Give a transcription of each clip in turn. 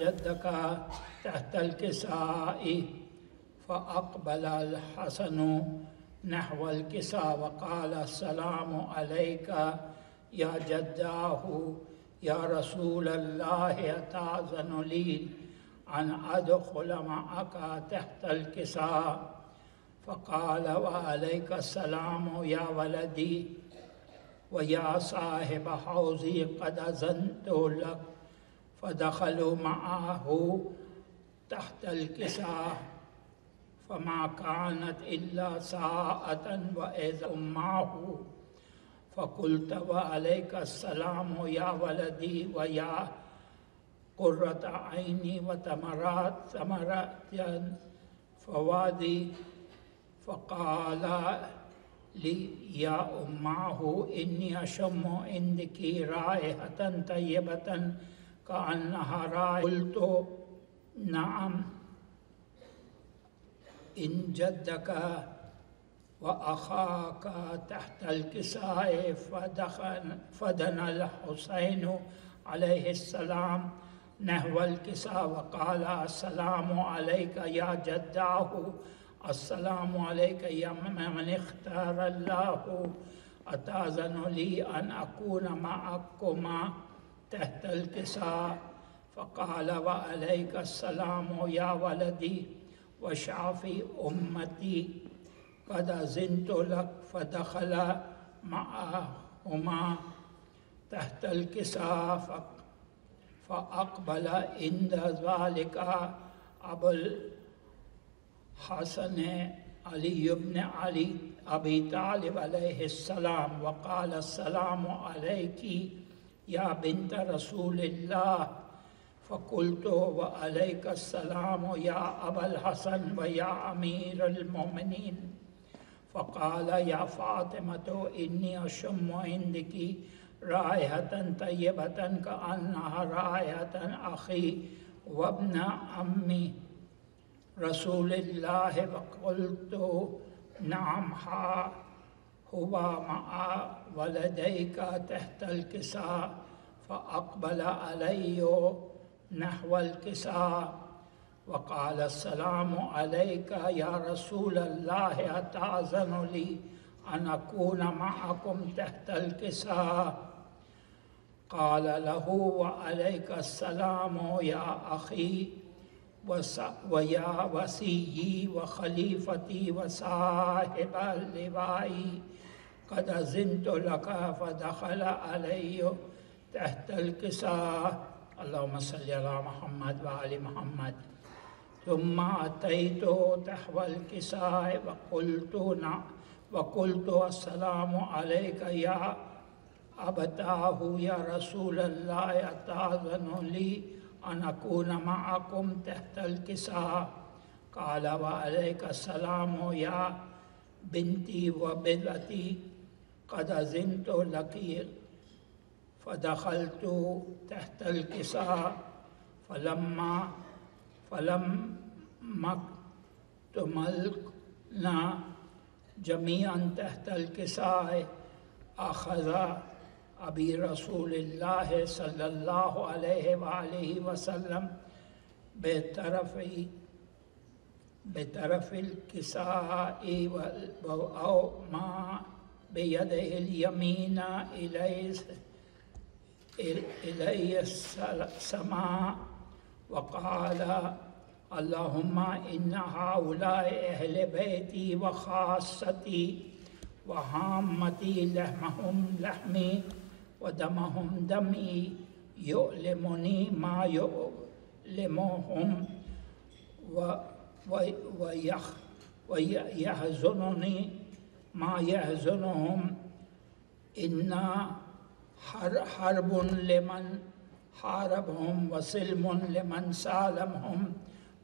جدك تحت الكساء فأقبل الحسن نحو الكساء وقال السلام عليك يا جداه يا رسول الله أتأذن لي أن أدخل معك تحت الكساء؟ فقال وعليك السلام يا ولدي ويا صاحب حوزي قد أذنت لك. فدخلوا معه تحت الكساء فما كانت إلا ساعة وإذا معه. فقلت وعليك السلام يا ولدي ويا قرة عيني وثمرات فوادي. فقال لي يا أماه إني أشم عندك رائحة طيبة كأنها رائحة. قلت نعم إن جدك وأخاك تحت الكساء فدنا الحسين عليه السلام نحو الكساء وقال السلام عليك يا جداه السلام عليك يا من اختار الله أتأذن لي أن أكون معكما تحت الكساء؟ فقال وعليك السلام يا ولدي وشافي أمتي قد أذنت لك. فدخل معهما تحت الكساء فأقبل عند ذلك أبو الحسن علي بن علي أبي طالب عليه السلام وقال السلام عليك يا بنت رسول الله. فقلت وعليك السلام يا أبا الحسن ويا أمير المؤمنين. فقال يا فاطمة إني أشم عندك رائحة طيبة كأنها رائحة أخي وابن عمي رسول الله. فقلت نعم هو مع ولديك تحت الكساء. فأقبل علي نحو الكساء وقال السلام عليك يا رسول الله أتأذن لي أن أكون معكم تحت الكساء؟ قال له وعليك السلام يا أخي ويا وصيي وخليفتي وصاحب اللواء قد أذنت لك. فدخل علي تحت الكساء. اللهم صل على محمد وآل محمد. ثم أتيت تحت الكساء وقلت السلام عليك يا أبتاه يا رسول الله أتأذن لي أن أكون معكم تحت الكساء؟ قال وعليك السلام يا بنتي وبذتي قد أذنت لك. فدخلت تحت الكساء فلما اكتملنا جميعا تحت الكساء أخذ أبي رسول الله صلى الله عليه وآله وسلم بطرف الكساء أو ما بيده اليمين إلي السماء وقال اللهم إن هؤلاء أهل بيتي وخاصتي وهامتي لحمهم لحمي ودمهم دمي يؤلمني ما يؤلمهم ويحزنني ما يحزنهم. إنا حرب لمن حاربهم وسلم لمن سالمهم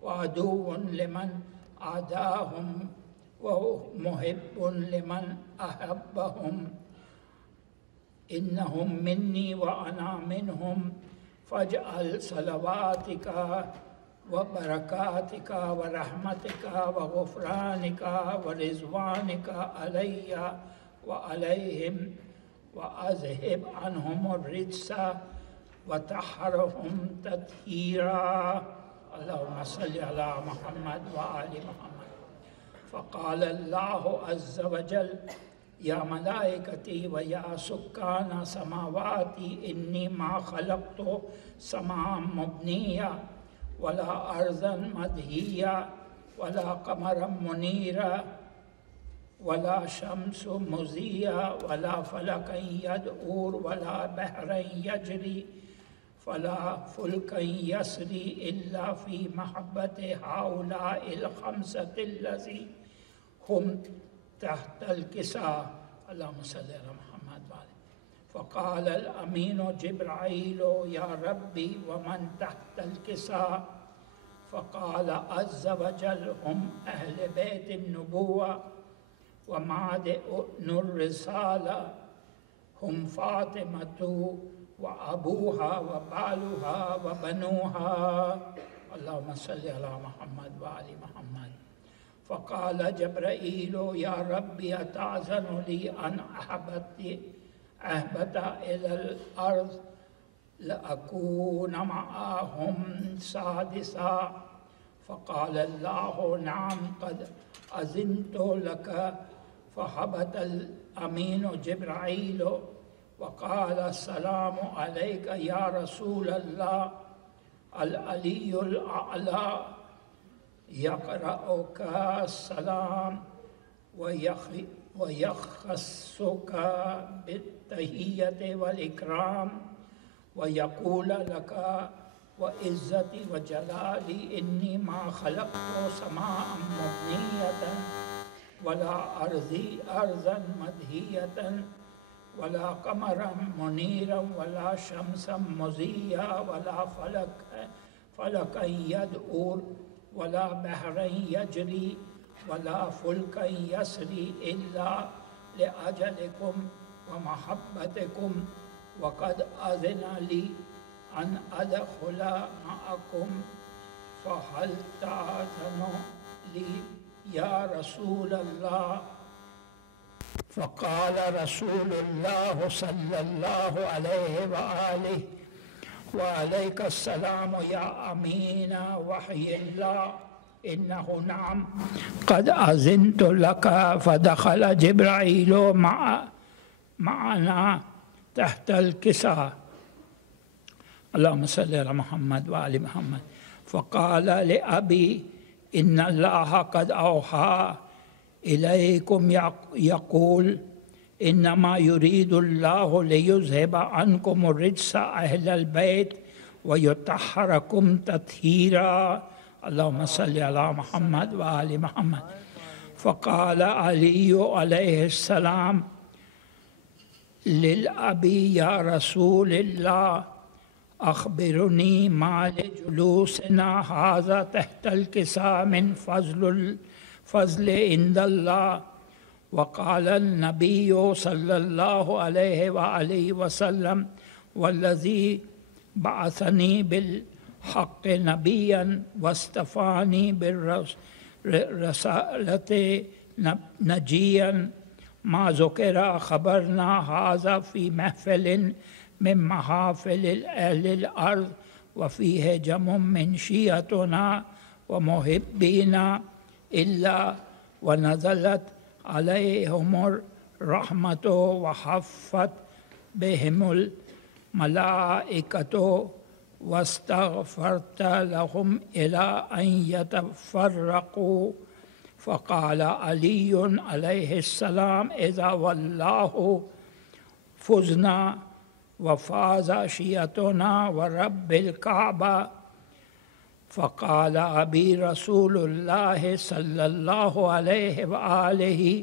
وعدو لمن عاداهم ومحب لمن أحبهم. إنهم مني وأنا منهم. فاجعل صلواتك وبركاتك ورحمتك وغفرانك ورضوانك علي وعليهم وأذهب عنهم الرجس वतहरहुम तत्हीरा। अल्लाहुम्मा सल्लि अला मुहम्मद व आलि मुहम्मद। फ़क़ाल अल्लाहु अज़्ज़ व जल या मलाइकती व या सुक्काना समावाती इन्नी मा खलक़्तु समाअम मुबनिया वला अर्ज़न मदहिया वला क़मरम मुनीरा वला शम्सु मुज़िया वला फ़लकन यदऊर वला बहरन यजरी फला फुल्कन यसरी इल्ला फ़ी महब्बति हाउलाइल ख़म्सतिल्लज़ी हुम तहतल किसा। अल्लाहुम्मा सल्लि अला मुहम्मद व आलि। फ़क़ाल अल अमीनु जिब्राईलु या रब्बी व मन तहतल किसा। फ़क़ाल अज़्ज़ व जल हुम अहल बैतिन नुबुव्वा व मादिउन रिसाला हुम फ़ातिमतु व अबूहा व बालुहा व बनूहा। अल्लाहुम्मा सल्लि अला मुहम्मद व आलि मुहम्मद। फ़क़ाल जिब्राईलु या रब्बी अताज़नु ली अन अहबत इलल अर्ज़ लअकून मअहुम सादिसा। फ़क़ाल अल्लाहु नअम क़द अज़िनतु लक। फ़हबतल अमीनु जिब्राईलु वक़ाल अस्सलामु अलैका या रसूल अल्लाह अल अलियुल अअला यक़रउका सलाम व यख़स्सुका बित्तहिय्यति वल इकराम व यक़ूल लका व इज़्ज़ती व जलाली इन्नी मा खलक़्तु समाअम मुबनियतन वला अर्ज़न मदहियतन वला क़मरम मुनीरन वला शम्सन मुज़िया वला फ़लकन यदऊर वला बहरन यजरी वला फुल्कन यसरी इल्ला लिअजलिकुम व महब्बतिकुम वक़द अज़िन ली अन अदख़ुला मअकुम फ़हल ताज़नु ली या रसूल अल्लाह। फ़क़ाल रसूलुल्लाह सल्लल्लाहु अलैहि व आलिहि व अलैकुस्सलाम या अमीना वहयिल्लाह इन्नहु नअम क़द अज़िनतु लक। फ़दख़ल जिब्राईलु मअना तहतल किसा। अल्लाहुम्मा सल्लि अला मुहम्मद व आलि मुहम्मद। फ़क़ाल लिअबी इन्नल्लाह क़द औहा इलैकुम यक़ूल इन्नमा युरीदुल्लाहु लियुज़हिबा अन्कुम रिज्स अहलल बैत व युत्तहिरकुम तत्हीरा। अल्लाहुम्मा सल्लि अला मुहम्मद व आलि मुहम्मद। फ़क़ाल अलीयु अलैहिस्सलाम लिल अबी या रसूलल्लाह अख़बिरनी मा लिजुलूसिना हाज़ा तहतल किसा मिन फ़ज़्ल इंदल्लाह। वक़ाल नबिय्यु सल्लल्लाहु अलैहि व आलिहि वसल्लम वल्लज़ी बअसनी बिल हक़्क़ि नबिय्यन वस्तफ़ानी बिर्रसालति नजिय्यन मा ज़ुकिरा ख़बरना हाज़ा फ़ी महफ़िलिन मिन महाफ़िलिल अहलिल अर्ज़ व फ़ीहि जमुअ्मुन मिन शिय्अतिना व मुहिब्बीना इल्ला व नज़लत अलैहिमुर रहमतु व हफ़्फ़त बिहिमुल मलाइकतु वस्तग़फ़रत लहुम इला अन यतफ़र्रक़ू। फ़क़ाल अलीयुन अलैहिस्सलाम इज़ा वल्लाहु फ़ुज़ना व फ़ाज़ शिय्अतुना व रब्बिल काबा। फ़क़ाल अबी रसूलुल्लाह सल्लल्लाहु अलैहि व आलिहि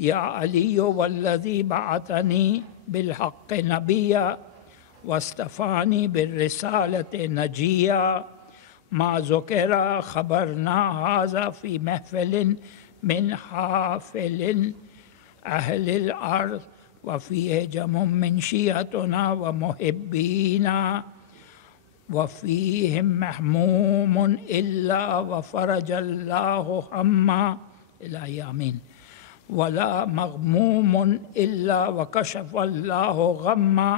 या अलिय्यु वल्लज़ी बअसनी बिल हक़्क़ि नबिय्या वस्तफ़ानी बिर्रिसालति नजिय्या मा ज़ुकिरा ख़बरना हाज़ा फ़ी महफ़िलिन मिन हाफ़िलिन अहलिल अर्ज़ व फ़ीहि जमुअ्मुन मिन शिय्अतिना व मुहिब्बीना व फ़ीहिम महमूमुन इल्ला व फ़रजल्लाहु हम्मा इलाही आमीन वला मग़मूमुन इल्ला व कशफ़ल्लाहु gamma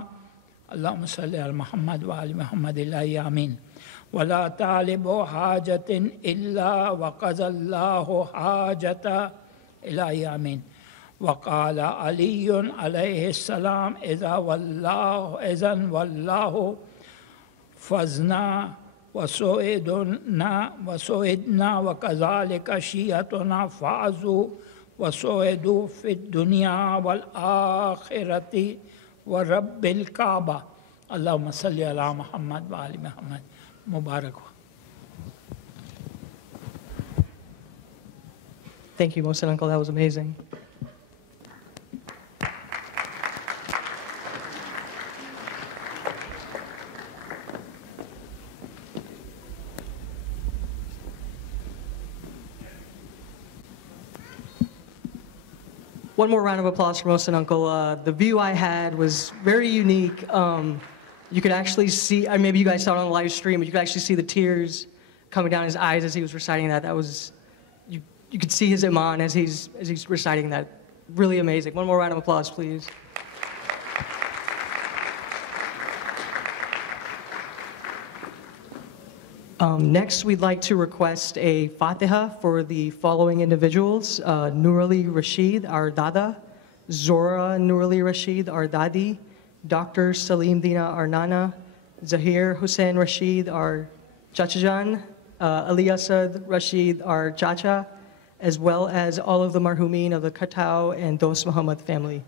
اللهم صل على محمد وعلى محمد الله آمين. ولا طالب حاجة إلا وقضى الله حاجة إلى آمين. وقال علي عليه السلام إذا والله فزنا وسعدنا وكذلك شيعتنا فازوا وسعدوا في الدنيا والآخرة ورب الكعبة. اللهم صل على محمد وعلى محمد. Mubarak. Thank you, Mohsen Uncle. That was amazing. One more round of applause for Mohsen Uncle. The view I had was very unique. You could actually see, maybe you guys saw it on the live stream, but you could actually see the tears coming down his eyes as he was reciting that. That was, you could see his iman as he's reciting that. Really amazing. One more round of applause, please. Next, we'd like to request a Fatiha for the following individuals: Nurali Rashid, our Dada; Zora Nurali Rashid, our Dadi; Dr. Salim Dina, our Nana; Zahir Hussein Rashid, our Chachajan; Ali Asad Rashid, our Chacha, as well as all of the marhumin of the Katao and Dost Muhammad family.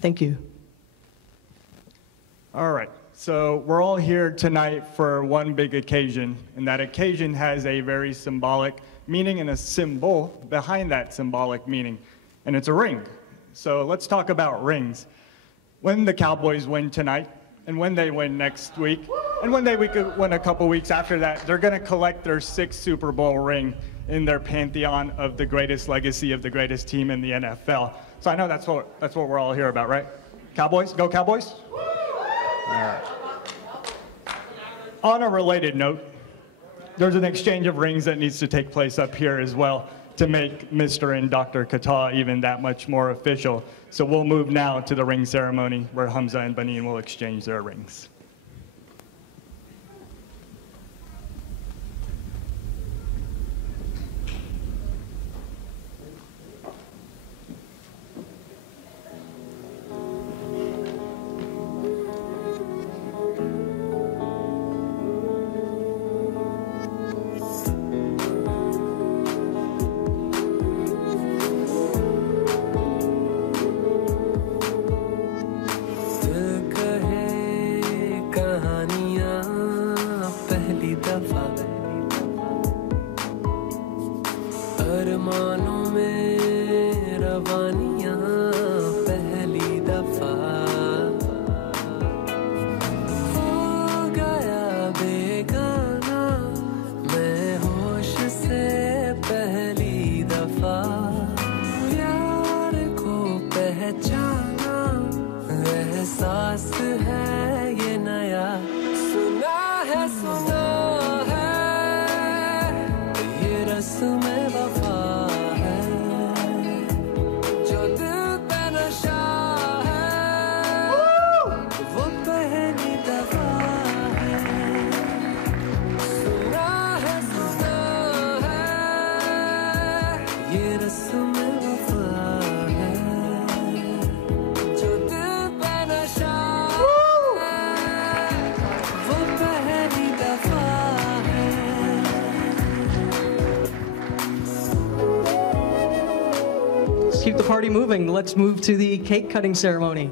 Thank you. All right, so we're all here tonight for one big occasion, and that occasion has a very symbolic meaning and a symbol behind that symbolic meaning, and it's a ring. So let's talk about rings. When the Cowboys win tonight, and when they win next week, and when they win a couple weeks after that, they're gonna collect their 6th Super Bowl ring in their pantheon of the greatest legacy of the greatest team in the NFL. So I know that's what we're all here about, right? Cowboys, go Cowboys! All right. On a related note, there's an exchange of rings that needs to take place up here as well to make Mr. and Dr. Kata even that much more official. So we'll move now to the ring ceremony where Hamzah and Baneen will exchange their rings. Keep the party moving. Let's move to the cake cutting ceremony.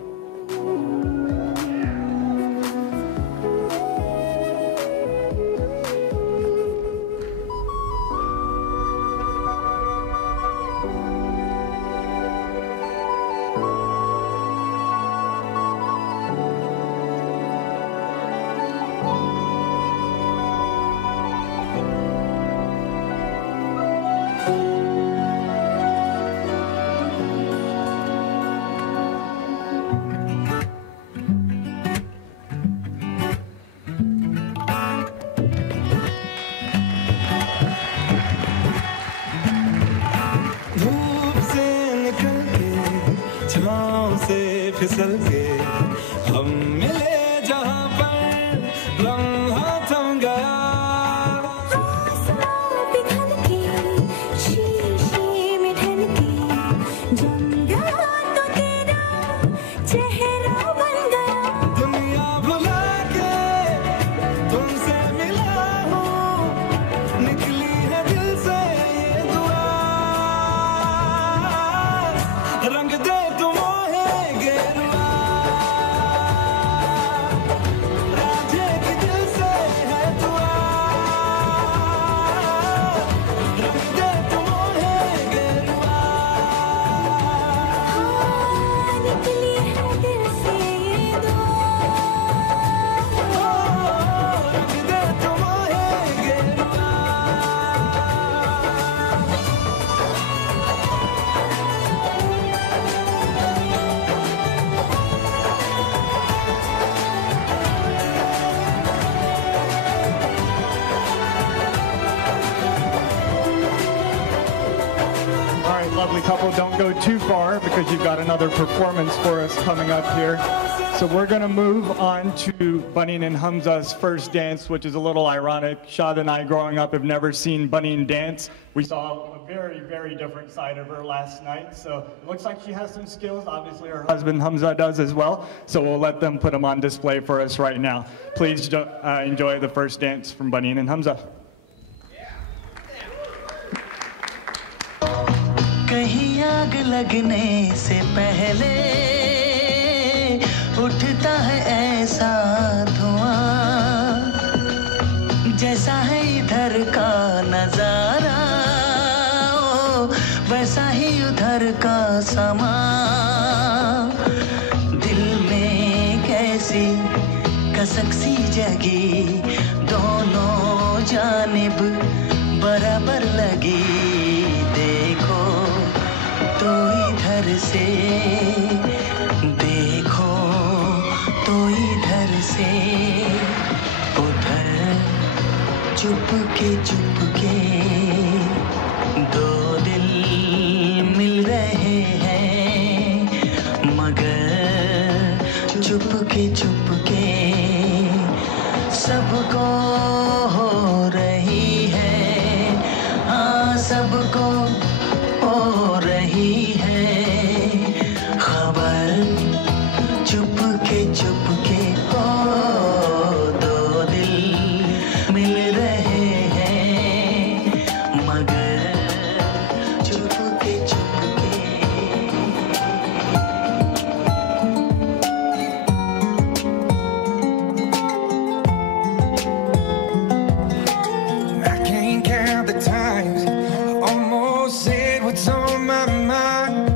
छाँव से फिसल के हम मिले जहाँ पर लम्हा थम गया Lovely couple, don't go too far because you've got another performance for us coming up here. So we're going to move on to Baneen and Hamzah's first dance, which is a little ironic. Shad and I, growing up, have never seen Baneen dance. We saw a very, very different side of her last night. So it looks like she has some skills. Obviously, her husband Hamzah does as well. So we'll let them put them on display for us right now. Please enjoy the first dance from Baneen and Hamzah. कहीं आग लगने से पहले उठता है ऐसा धुआं जैसा है इधर का नजारा वैसा ही उधर का समा दिल में कैसी कसक सी जगी दोनों जानिब बराबर लगी देखो तो इधर से देखो तो इधर से उधर चुपके चुपके दो दिल मिल रहे हैं मगर चुपके चुपके सबको हो रही है हाँ सबको हो रही है खबर चुपके चुपके ओ दो दिल मिल रहे हैं मगर Chupke Chupke I can't count the times I almost said what's on my mind,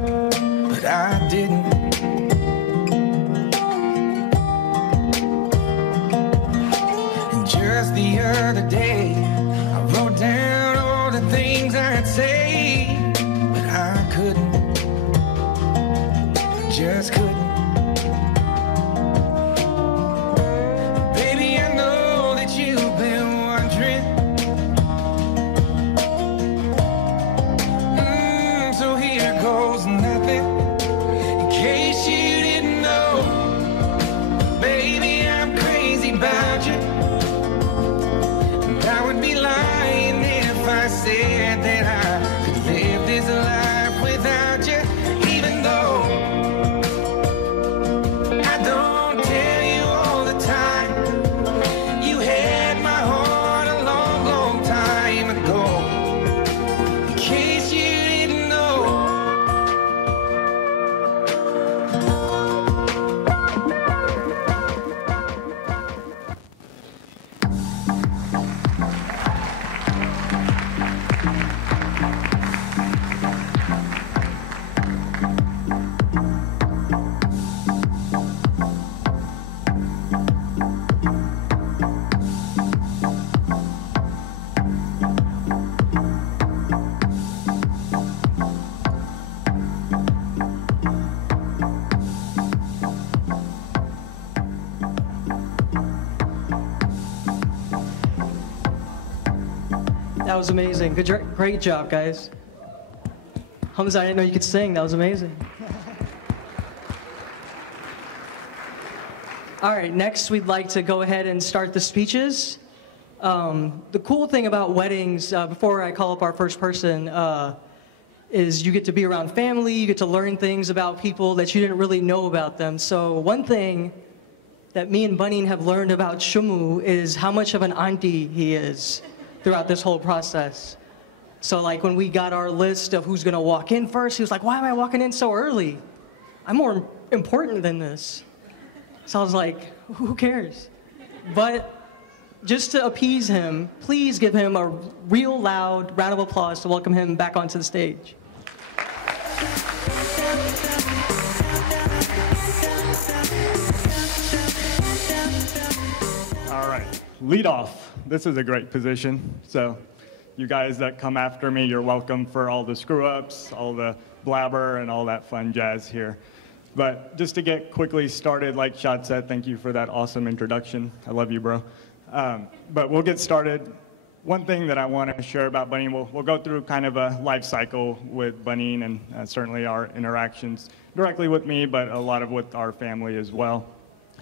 but I didn't. And just the other day, I wrote down all the things I'd say, but I couldn't. I just couldn't. Baby, I know that you've been wondering. So here goes nothing. In case you didn't know, baby, I'm crazy about you. And I would be lying if I said that I could live this life without you. Even though I don't tell you all the time, you had my heart a long, long time ago. In case you didn't know. That was amazing. Great job, guys. Hamzah, I didn't know you could sing. That was amazing. All right, next we'd like to go ahead and start the speeches. The cool thing about weddings, before I call up our first person, is you get to be around family, you get to learn things about people that you didn't really know about them. So one thing that me and Baneen have learned about Shumu is how much of an auntie he is throughout this whole process. So like when we got our list of who's gonna walk in first, he was like, why am I walking in so early? I'm more important than this. So I was like, who cares? But just to appease him, please give him a real loud round of applause to welcome him back onto the stage. All right, lead off. This is a great position. So you guys that come after me, you're welcome for all the screw-ups, all the blabber, and all that fun jazz here. But just to get quickly started, like Shad said, thank you for that awesome introduction. I love you, bro. But we'll get started. One thing that I want to share about Baneen, we'll go through kind of a life cycle with Baneen and certainly our interactions directly with me, but a lot of with our family as well.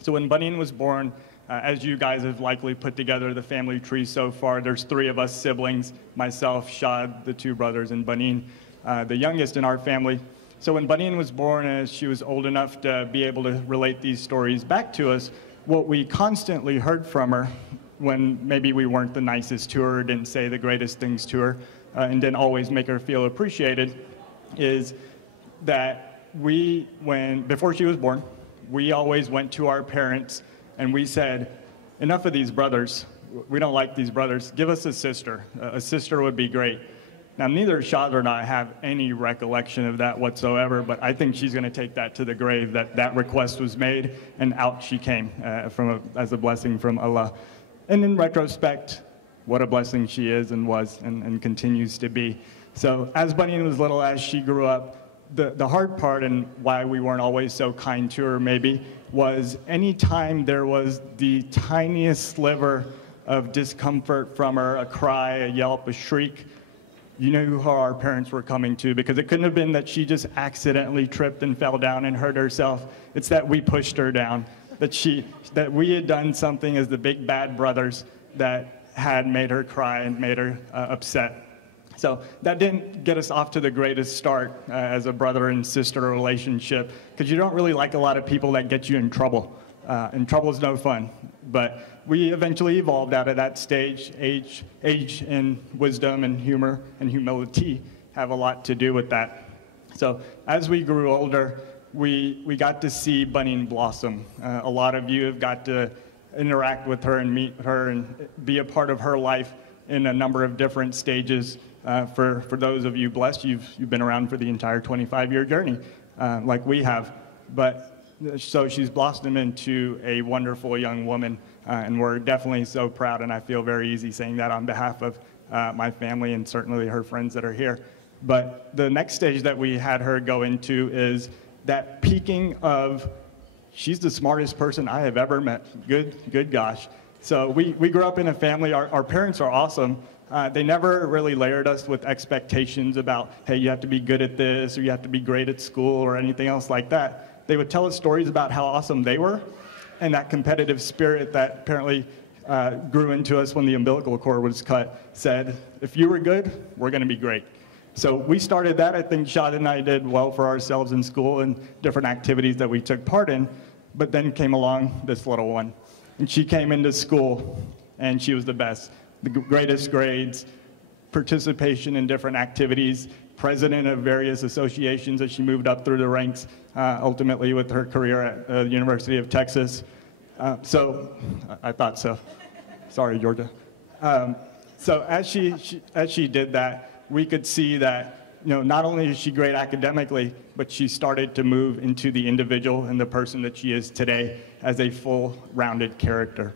So when Baneen was born, as you guys have likely put together the family tree so far, there's 3 of us siblings, myself, Shad, the 2 brothers, and Baneen, the youngest in our family. So when Baneen was born, as she was old enough to be able to relate these stories back to us, what we constantly heard from her when maybe we weren't the nicest to her, didn't say the greatest things to her, and didn't always make her feel appreciated, is that before she was born, we always went to our parents and we said, enough of these brothers. We don't like these brothers. Give us a sister. A sister would be great. Now, neither Shad or I have any recollection of that whatsoever, but I think she's going to take that to the grave, that request was made, and out she came as a blessing from Allah. And in retrospect, what a blessing she is and was and continues to be. So as Baneen was little, as she grew up, the hard part and why we weren't always so kind to her maybe was anytime there was the tiniest sliver of discomfort from her, a cry, a yelp, a shriek, you knew who our parents were coming to, because it couldn't have been that she just accidentally tripped and fell down and hurt herself. It's that we pushed her down, that we had done something as the big bad brothers that had made her cry and made her upset. So that didn't get us off to the greatest start as a brother and sister relationship, because you don't really like a lot of people that get you in trouble. And trouble is no fun. But we eventually evolved out of that stage. Age and wisdom and humor and humility have a lot to do with that. So as we grew older, we got to see Baneen blossom. A lot of you have got to interact with her and meet her and be a part of her life in a number of different stages. For those of you blessed, you've been around for the entire 25-year journey, like we have. But so she's blossomed into a wonderful young woman, and we're definitely so proud, and I feel very easy saying that on behalf of my family and certainly her friends that are here. But the next stage that we had her go into is that peaking of, she's the smartest person I have ever met. Good gosh. So we grew up in a family, our parents are awesome. They never really layered us with expectations about, hey, you have to be good at this, or you have to be great at school, or anything else like that. They would tell us stories about how awesome they were, and that competitive spirit that apparently grew into us when the umbilical cord was cut said, if you were good, we're going to be great. So we started that. I think Shad and I did well for ourselves in school and different activities that we took part in, but then came along this little one. And she came into school, and she was the best. The greatest grades, participation in different activities, president of various associations as she moved up through the ranks, ultimately with her career at the University of Texas. So I thought so. Sorry, Georgia. So as she did that, we could see that, not only is she great academically, but she started to move into the individual and the person that she is today as a full-rounded character.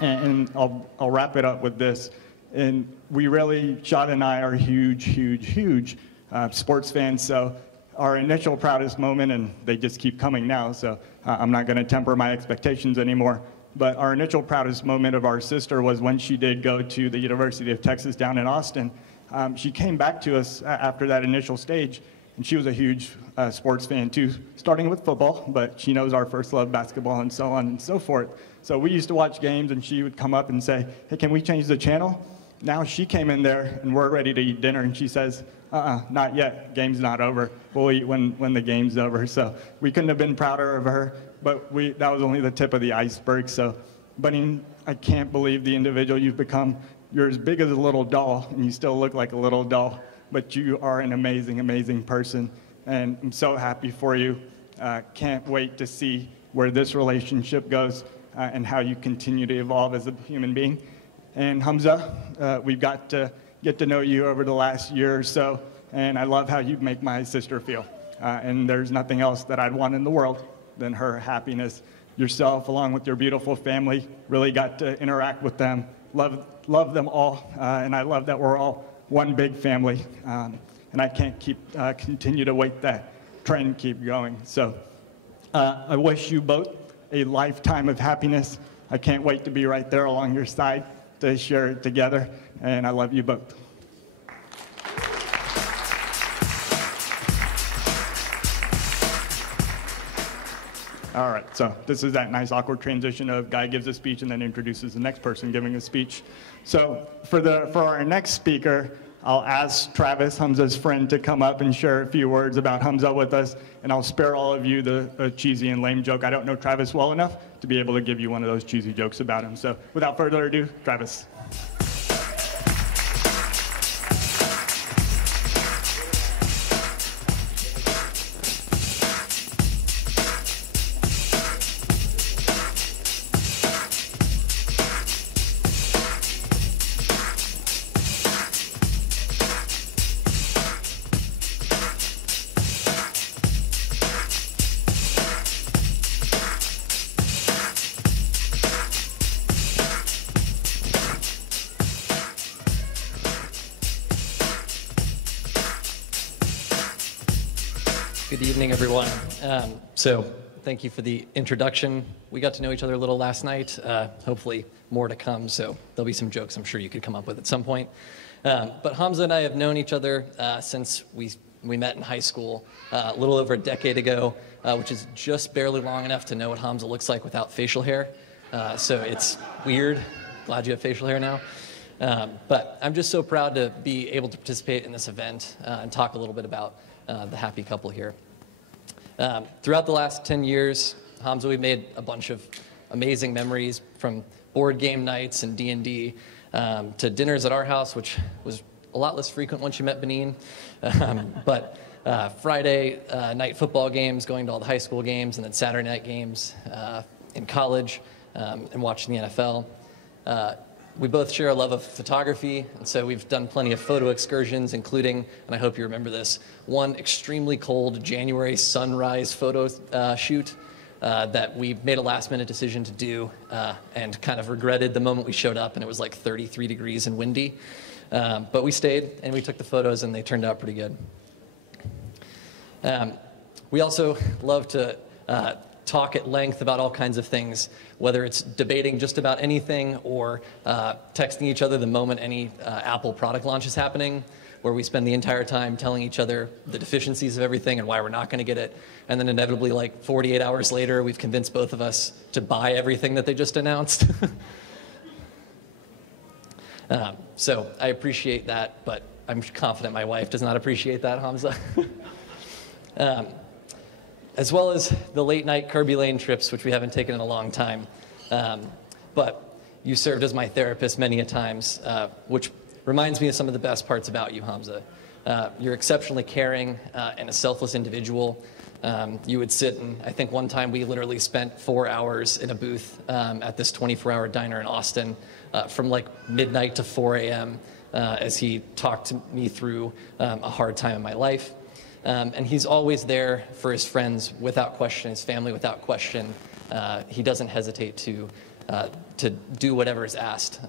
And I'll wrap it up with this. And we really, Shad and I are huge sports fans. So our initial proudest moment, and they just keep coming now, so I'm not going to temper my expectations anymore. But our initial proudest moment of our sister was when she did go to the University of Texas down in Austin. She came back to us after that initial stage, And she was a huge sports fan too, starting with football, but she knows our first love, basketball, and so on and so forth. So we used to watch games, and she would come up and say, hey, can we change the channel? Now she came in there, and we're ready to eat dinner, and she says, not yet. Game's not over. We'll eat when the game's over. So we couldn't have been prouder of her, but that was only the tip of the iceberg. So, Baneen, I can't believe the individual you've become. You're as big as a little doll, and you still look like a little doll, but you are an amazing, amazing person, and I'm so happy for you. Can't wait to see where this relationship goes and how you continue to evolve as a human being. And Hamzah, we've got to get to know you over the last year or so, and I love how you make my sister feel. And there's nothing else that I'd want in the world than her happiness. Yourself, along with your beautiful family, really got to interact with them. Love them all, and I love that we're all one big family. And I can't continue to wait that trend keep going. So I wish you both a lifetime of happiness. I can't wait to be right there along your side to share it together, and I love you both. All right, so this is that nice awkward transition of guy gives a speech and then introduces the next person giving a speech. So for our next speaker, I'll ask Travis, Hamzah's friend, to come up and share a few words about Hamzah with us, and I'll spare all of you the cheesy and lame joke. I don't know Travis well enough to be able to give you one of those cheesy jokes about him. So without further ado, Travis. Good evening, everyone. So thank you for the introduction. We got to know each other a little last night. Hopefully more to come, so there'll be some jokes I'm sure you could come up with at some point. But Hamzah and I have known each other since we met in high school a little over a decade ago, which is just barely long enough to know what Hamzah looks like without facial hair. So it's weird. Glad you have facial hair now. But I'm just so proud to be able to participate in this event and talk a little bit about the happy couple here. Throughout the last 10 years, Hamzah, we've made a bunch of amazing memories, from board game nights and D&D to dinners at our house, which was a lot less frequent once you met Baneen. But Friday night football games, going to all the high school games, and then Saturday night games in college and watching the NFL. We both share a love of photography, and so we've done plenty of photo excursions, including, and I hope you remember this, one extremely cold January sunrise photo shoot that we made a last-minute decision to do and kind of regretted the moment we showed up, and it was like 33 degrees and windy. But we stayed, and we took the photos, and they turned out pretty good. We also love to talk at length about all kinds of things, whether it's debating just about anything or texting each other the moment any Apple product launch is happening, where we spend the entire time telling each other the deficiencies of everything and why we're not going to get it. And then inevitably, like 48 hours later, we've convinced both of us to buy everything that they just announced. So I appreciate that, but I'm confident my wife does not appreciate that, Hamzah. As well as the late night Kirby Lane trips, which we haven't taken in a long time. But you served as my therapist many a times, which reminds me of some of the best parts about you, Hamzah. You're exceptionally caring and a selfless individual. You would sit, and I think one time we literally spent 4 hours in a booth at this 24-hour diner in Austin from like midnight to 4 a.m. As he talked to me through a hard time in my life. And he's always there for his friends without question, his family without question. He doesn't hesitate to do whatever is asked,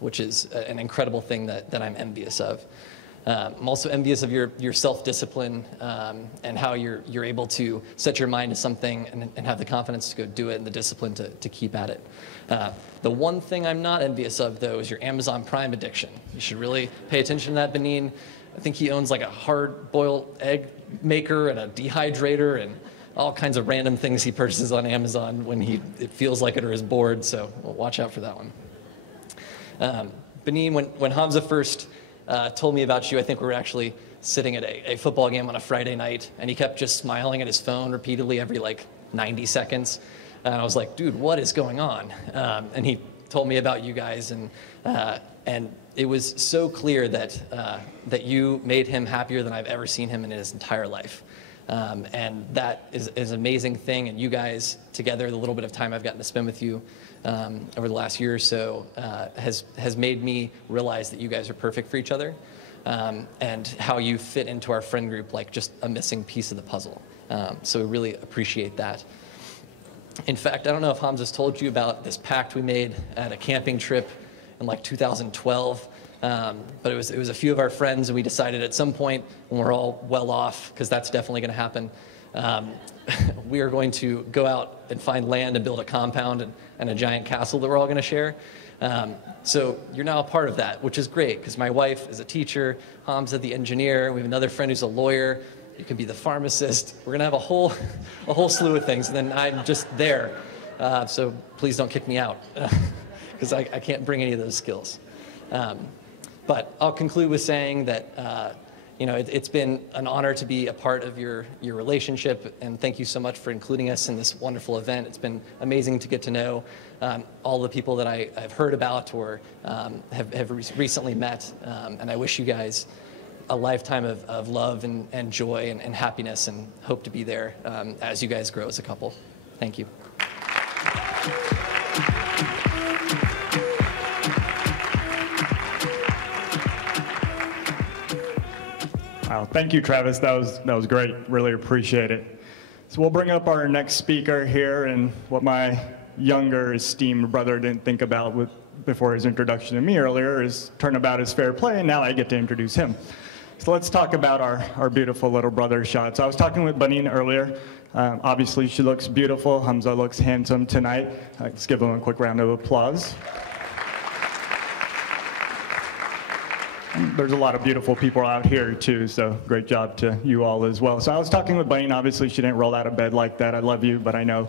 which is an incredible thing that I'm envious of. I'm also envious of your self-discipline and how you're able to set your mind to something and have the confidence to go do it and the discipline to keep at it. The one thing I'm not envious of, though, is your Amazon Prime addiction. You should really pay attention to that, Baneen. I think he owns like a hard-boiled egg maker and a dehydrator and all kinds of random things he purchases on Amazon when it feels like it or is bored, so watch out for that one. Baneen, when Hamzah first told me about you, I think we were actually sitting at a football game on a Friday night, and he kept just smiling at his phone repeatedly every like 90 seconds. And I was like, dude, what is going on? And he told me about you guys, and it was so clear that you made him happier than I've ever seen him in his entire life. And that is an amazing thing, and you guys together, the little bit of time I've gotten to spend with you over the last year or so has made me realize that you guys are perfect for each other, and how you fit into our friend group like just a missing piece of the puzzle. So we really appreciate that. In fact, I don't know if Hamzah's told you about this pact we made at a camping trip in like 2012. But it was a few of our friends, and we decided at some point when we're all well off, because that's definitely going to happen, we are going to go out and find land and build a compound and a giant castle that we're all going to share. So you're now a part of that, which is great, because my wife is a teacher, Hamzah the engineer, we have another friend who's a lawyer, you can be the pharmacist. We're going to have a whole slew of things, and then I'm just there. So please don't kick me out, because I can't bring any of those skills. But I'll conclude with saying that it's been an honor to be a part of your relationship, and thank you so much for including us in this wonderful event. It's been amazing to get to know all the people that I've heard about or have recently met, and I wish you guys a lifetime of love and joy and happiness, and hope to be there as you guys grow as a couple. Thank you. Wow, thank you, Travis. That was great. Really appreciate it. So we'll bring up our next speaker here, and what my younger esteemed brother didn't think about before his introduction to me earlier is turnabout is fair play, and now I get to introduce him. So let's talk about our beautiful little brother, Shad. So I was talking with Baneen earlier. Obviously, she looks beautiful. Hamzah looks handsome tonight. Let's give him a quick round of applause. There's a lot of beautiful people out here too, so great job to you all as well. So I was talking with Baneen. Obviously, she didn't roll out of bed like that. I love you, but I know.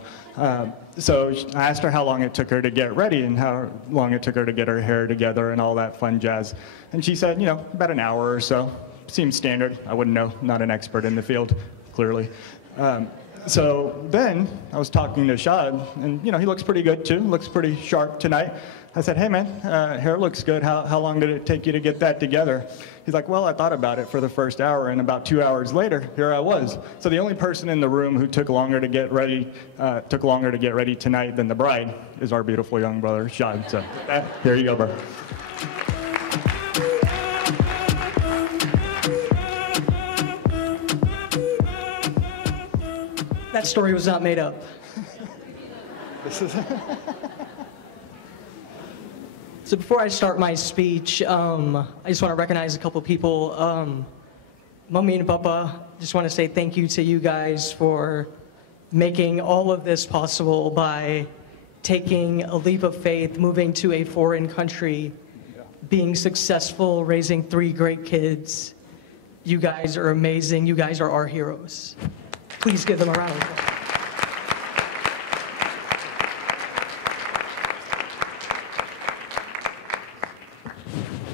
So I asked her how long it took her to get ready and how long it took her to get her hair together and all that fun jazz. And she said, about an hour or so. Seems standard. I wouldn't know. Not an expert in the field, clearly. So then I was talking to Shad, and he looks pretty good too. Looks pretty sharp tonight. I said, hey man, hair looks good. How long did it take you to get that together? He's like, well, I thought about it for the first hour, and about 2 hours later, here I was. So the only person in the room who took longer to get ready tonight than the bride is our beautiful young brother, Shad. So here you go, bro. That story was not made up. So before I start my speech, I just want to recognize a couple people. Mommy and Papa, just want to say thank you to you guys for making all of this possible by taking a leap of faith, moving to a foreign country, being successful, raising 3 great kids. You guys are amazing. You guys are our heroes. Please give them a round of applause.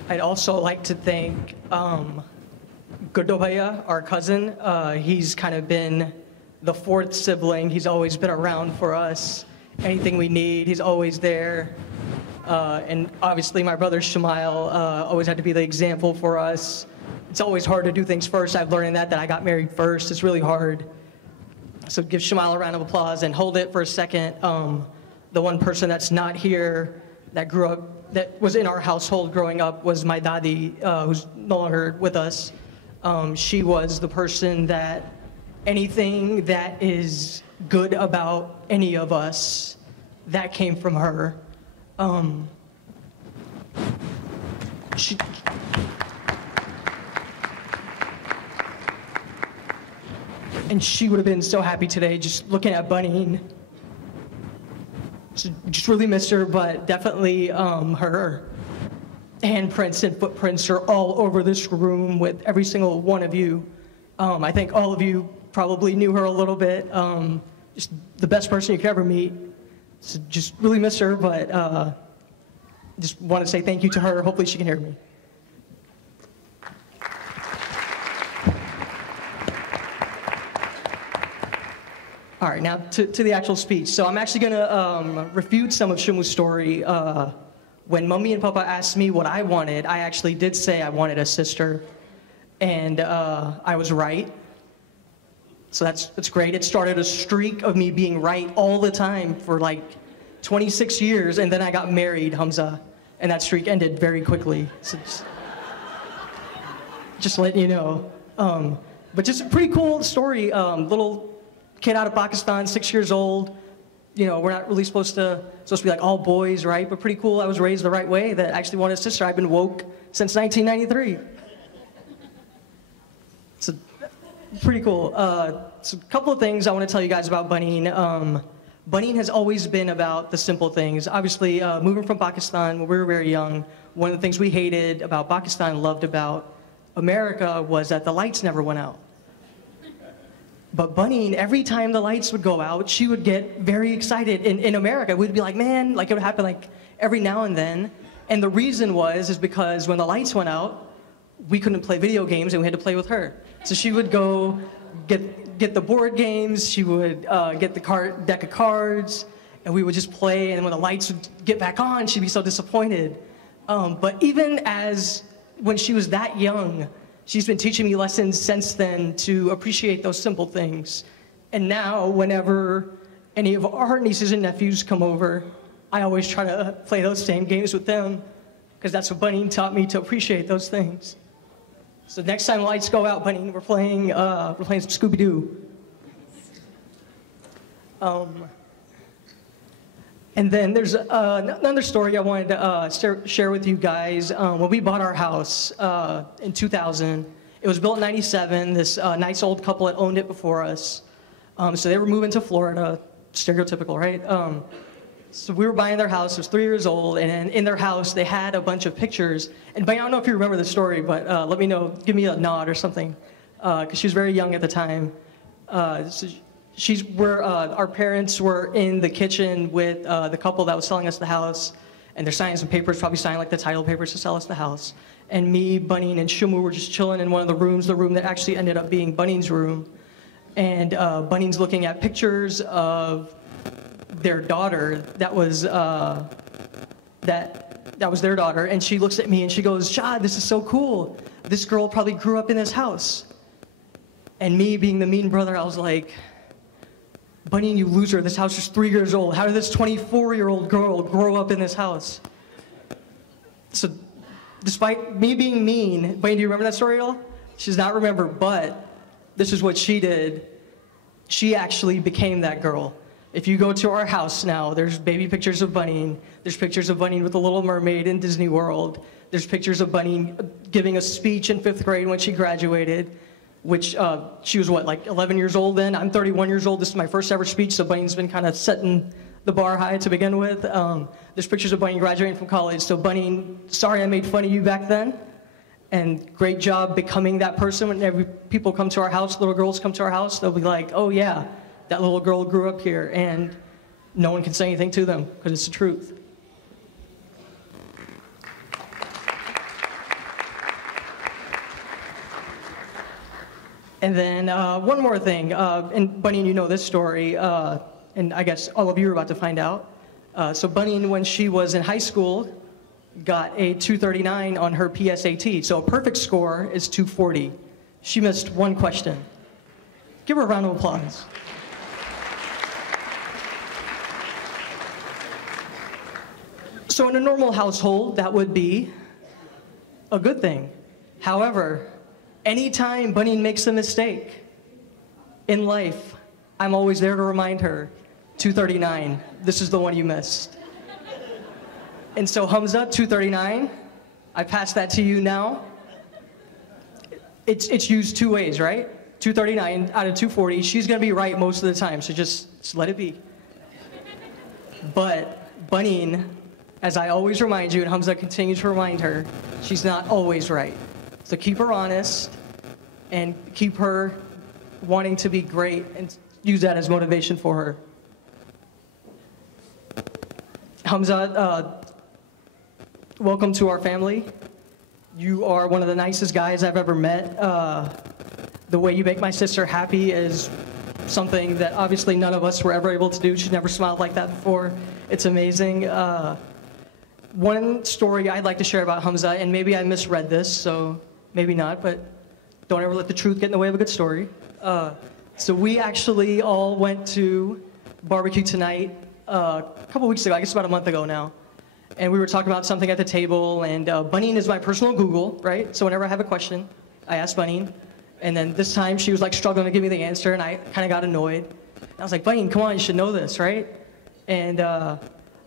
I'd also like to thank Gurdo Bhaiya, our cousin. He's kind of been the 4th sibling. He's always been around for us. Anything we need, he's always there. And obviously my brother Shamail always had to be the example for us. It's always hard to do things first. I've learned that I got married first. It's really hard. So give Shamail a round of applause and hold it for a second. The one person that's not here that was in our household growing up was my dadi, who's no longer with us. She was the person that anything that is good about any of us, that came from her. And she would have been so happy today just looking at Baneen. So just really miss her, but definitely her. handprints and footprints are all over this room with every single one of you. I think all of you probably knew her a little bit. Just the best person you could ever meet. So just really miss her, but just want to say thank you to her. Hopefully she can hear me. All right, now to the actual speech. So I'm actually going to refute some of Shimu's story. When Mommy and Papa asked me what I wanted, I actually did say I wanted a sister, and I was right. So that's great. It started a streak of me being right all the time for like 26 years, and then I got married, Hamzah, and that streak ended very quickly. So just letting you know. But just a pretty cool story. Little kid out of Pakistan, 6 years old. You know, we're not really supposed to be like all boys, right? But pretty cool. I was raised the right way. That I actually wanted a sister. I've been woke since 1993. So pretty cool. So a couple of things I want to tell you guys about Baneen. Baneen has always been about the simple things. Obviously, moving from Pakistan when we were very young, one of the things we hated about Pakistan, loved about America, was that the lights never went out. But Baneen, every time the lights would go out, she would get very excited. In America, we'd be like, man, like it would happen like every now and then. And the reason is because when the lights went out, we couldn't play video games and we had to play with her. So she would go get the board games, she would get the deck of cards, and we would just play, and when the lights would get back on, she'd be so disappointed. But even when she was that young, she's been teaching me lessons since then to appreciate those simple things. And now, whenever any of our nieces and nephews come over, I always try to play those same games with them, because that's what Baneen taught me, to appreciate those things. So next time the lights go out, Baneen, we're playing some Scooby-Doo. And then there's another story I wanted to share with you guys. When we bought our house in 2000, it was built in 97. This nice old couple had owned it before us. So they were moving to Florida, stereotypical, right? So we were buying their house. It was 3 years old, and in their house they had a bunch of pictures. And I don't know if you remember the story, but let me know, give me a nod or something, because she was very young at the time. Our parents were in the kitchen with the couple that was selling us the house, and they're signing some papers, probably signing like the title papers to sell us the house. And me, Baneen, and Shimu were just chilling in one of the rooms, the room that actually ended up being Baneen's room. And Baneen's looking at pictures of their daughter that was their daughter, and she looks at me and she goes, "Shad, this is so cool. This girl probably grew up in this house." And me, being the mean brother, I was like, "Baneen, you loser, this house is 3 years old. How did this 24-year-old girl grow up in this house?" So despite me being mean, Baneen, do you remember that story at all? She does not remember, but this is what she did. She actually became that girl. If you go to our house now, there's baby pictures of Baneen. There's pictures of Baneen with the Little Mermaid in Disney World. There's pictures of Baneen giving a speech in 5th grade when she graduated, which she was what, like 11 years old then? I'm 31 years old. This is my first ever speech, so Baneen's been kind of setting the bar high to begin with. There's pictures of Baneen graduating from college. So Baneen, sorry I made fun of you back then. And great job becoming that person. Whenever people come to our house, little girls come to our house, they'll be like, "Oh yeah, that little girl grew up here," and no one can say anything to them because it's the truth. And then one more thing, and Baneen, you know this story, and I guess all of you are about to find out. So Baneen, when she was in high school, got a 239 on her PSAT. So a perfect score is 240. She missed one question. Give her a round of applause. So in a normal household, that would be a good thing. However, anytime Baneen makes a mistake in life, I'm always there to remind her, 239, this is the one you missed. And so Hamzah, 239, I pass that to you now. It's used two ways, right? 239 out of 240, she's gonna be right most of the time, so just let it be. But Baneen, as I always remind you, and Hamzah continues to remind her, she's not always right. So keep her honest and keep her wanting to be great and use that as motivation for her. Hamzah, welcome to our family. You are one of the nicest guys I've ever met. The way you make my sister happy is something that obviously none of us were ever able to do. She's never smiled like that before. It's amazing. One story I'd like to share about Hamzah, and maybe I misread this, so maybe not, but don't ever let the truth get in the way of a good story. So we actually all went to barbecue tonight a couple weeks ago, I guess about a month ago now. And we were talking about something at the table, and Baneen is my personal Google, right? So whenever I have a question, I ask Baneen. And then this time she was like struggling to give me the answer, and I kind of got annoyed. And I was like, Baneen, come on, you should know this, right? And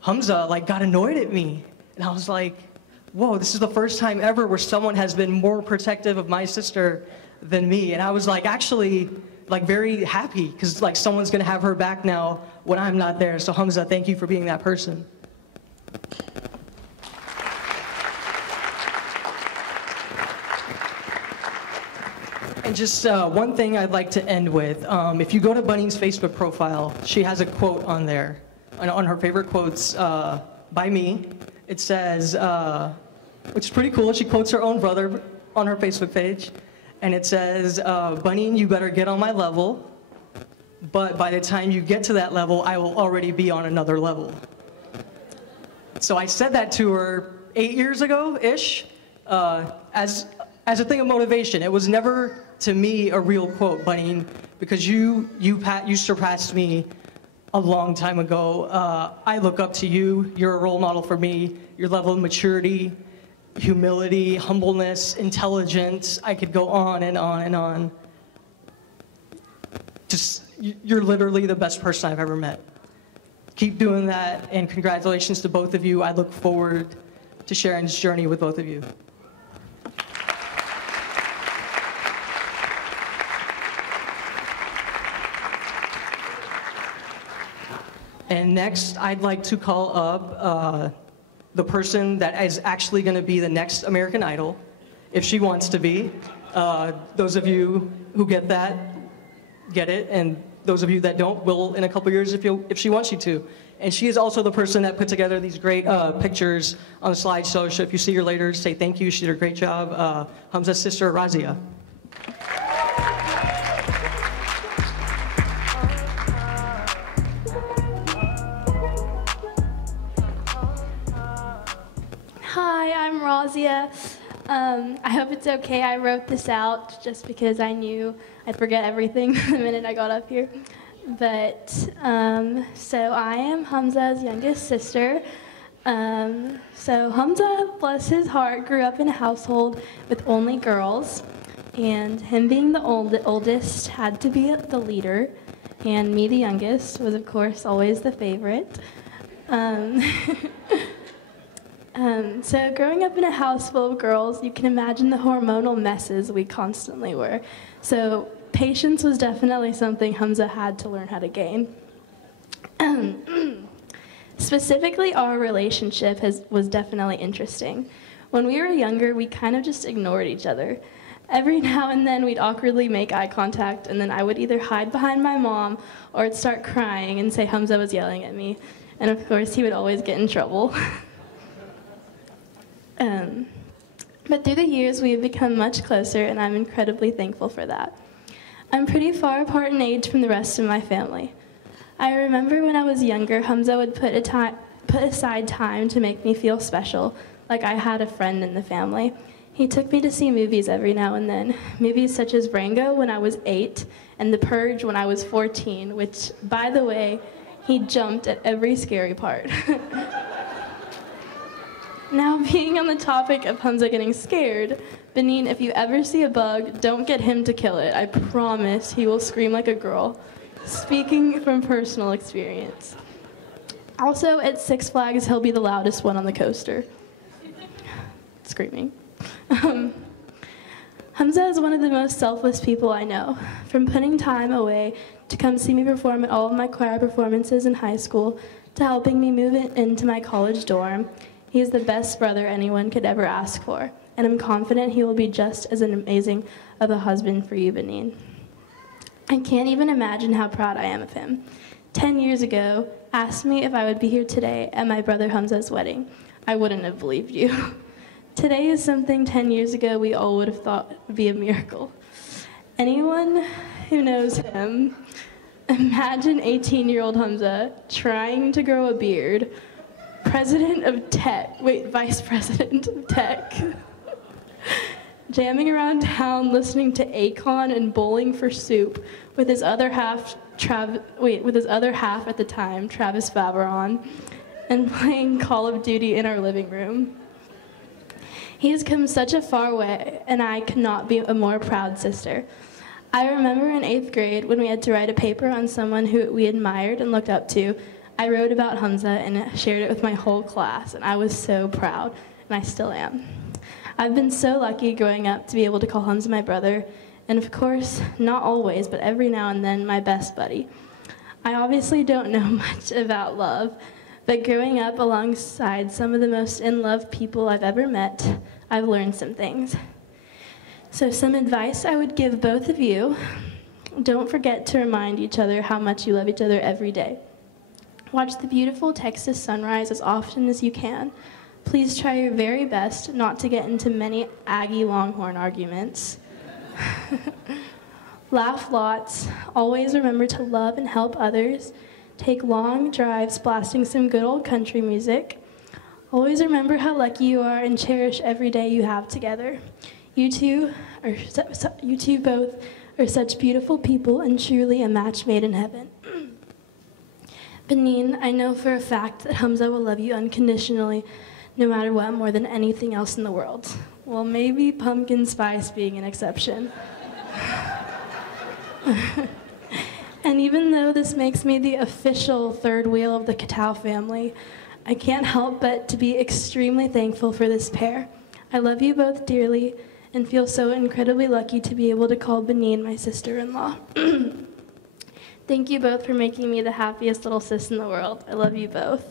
Hamzah like got annoyed at me. And I was like, whoa, this is the first time ever where someone has been more protective of my sister than me. And I was like actually like very happy because like someone's gonna have her back now when I'm not there. So Hamzah, thank you for being that person. And just one thing I'd like to end with. If you go to Baneen's Facebook profile, she has a quote on there, on her favorite quotes by me. It says, which is pretty cool, she quotes her own brother on her Facebook page. And it says, Baneen, you better get on my level, but by the time you get to that level, I will already be on another level. So I said that to her 8 years ago-ish, as a thing of motivation. It was never, to me, a real quote, Baneen, because you surpassed me a long time ago. I look up to you. You're a role model for me. Your level of maturity, humility, humbleness, intelligence. I could go on and on and on. You're literally the best person I've ever met. Keep doing that, and congratulations to both of you. I look forward to sharing this journey with both of you. And next, I'd like to call up the person that is actually going to be the next American Idol, if she wants to be. Those of you who get that, get it, and those of you that don't will in a couple years if she wants you to. And she is also the person that put together these great pictures on the slideshow. So if you see her later, say thank you. She did a great job. Hamzah's sister, Razia. Hi, I'm Razia. I hope it's okay. I wrote this out just because I knew I'd forget everything the minute I got up here. But, so I am Hamzah's youngest sister. So Hamzah, bless his heart, grew up in a household with only girls. And him being the oldest had to be the leader. And me, the youngest, was of course always the favorite. So growing up in a house full of girls, you can imagine the hormonal messes we constantly were. So patience was definitely something Hamzah had to learn how to gain. Specifically, our relationship was definitely interesting. When we were younger, we kind of just ignored each other. Every now and then, we'd awkwardly make eye contact, and then I would either hide behind my mom or I'd start crying and say Hamzah was yelling at me. And of course, he would always get in trouble. But through the years, we have become much closer, and I'm incredibly thankful for that. I'm pretty far apart in age from the rest of my family. I remember when I was younger, Hamzah would put aside time to make me feel special, like I had a friend in the family. He took me to see movies every now and then, movies such as Rango when I was 8, and The Purge when I was 14, which, by the way, he jumped at every scary part. Now, being on the topic of Hamzah getting scared, Baneen, if you ever see a bug, don't get him to kill it. I promise he will scream like a girl. Speaking from personal experience. Also, at Six Flags, he'll be the loudest one on the coaster. Screaming. Hamzah is one of the most selfless people I know. From putting time away to come see me perform at all of my choir performances in high school, to helping me move into my college dorm. He is the best brother anyone could ever ask for, and I'm confident he will be just as amazing of a husband for you, Baneen. I can't even imagine how proud I am of him. 10 years ago, asked me if I would be here today at my brother Hamzah's wedding. I wouldn't have believed you. Today is something 10 years ago we all would have thought would be a miracle. Anyone who knows him, imagine 18-year-old Hamzah trying to grow a beard, vice president of tech, jamming around town listening to Akon and Bowling for Soup with his other half at the time, Travis Faveron, and playing Call of Duty in our living room. He has come such a far way, and I could not be a more proud sister. I remember in 8th grade when we had to write a paper on someone who we admired and looked up to. I wrote about Hamzah and shared it with my whole class, and I was so proud, and I still am. I've been so lucky growing up to be able to call Hamzah my brother, and of course, not always, but every now and then, my best buddy. I obviously don't know much about love, but growing up alongside some of the most in-love people I've ever met, I've learned some things. So some advice I would give both of you: don't forget to remind each other how much you love each other every day. Watch the beautiful Texas sunrise as often as you can. Please try your very best not to get into many Aggie Longhorn arguments. Laugh lots. Always remember to love and help others. Take long drives blasting some good old country music. Always remember how lucky you are and cherish every day you have together. You two both are such beautiful people and truly a match made in heaven. Baneen, I know for a fact that Hamzah will love you unconditionally, no matter what, more than anything else in the world. Well, maybe pumpkin spice being an exception. And even though this makes me the official third wheel of the Katau family, I can't help but to be extremely thankful for this pair. I love you both dearly and feel so incredibly lucky to be able to call Baneen my sister-in-law. Thank you both for making me the happiest little sis in the world. I love you both.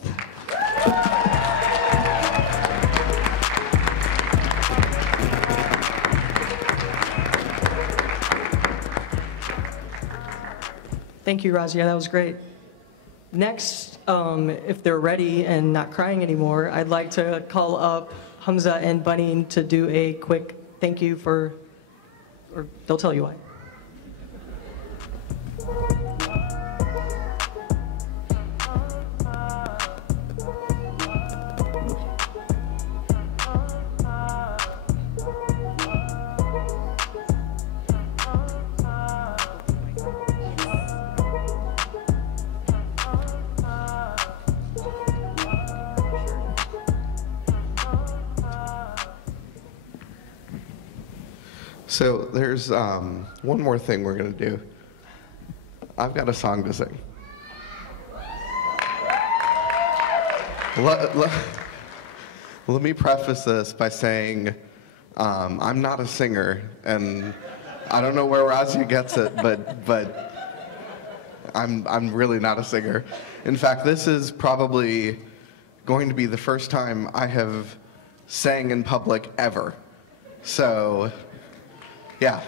Thank you, Razia. That was great. Next, if they're ready and not crying anymore, I'd like to call up Hamzah and Baneen to do a quick thank you for, or they'll tell you why. So there's one more thing we're going to do. I've got a song to sing. Let me preface this by saying I'm not a singer, and I don't know where Razia gets it, but I'm really not a singer. In fact, this is probably going to be the first time I have sang in public ever. So, yeah.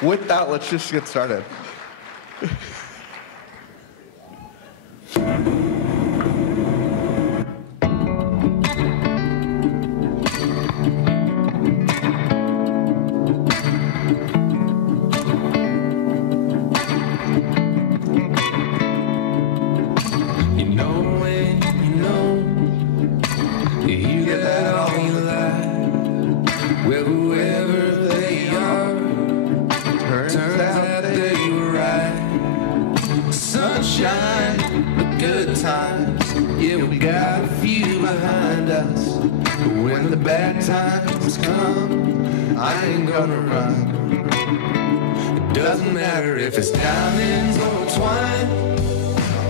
With that, let's just get started. When the bad times come, I ain't gonna run. It doesn't matter if it's diamonds or twine,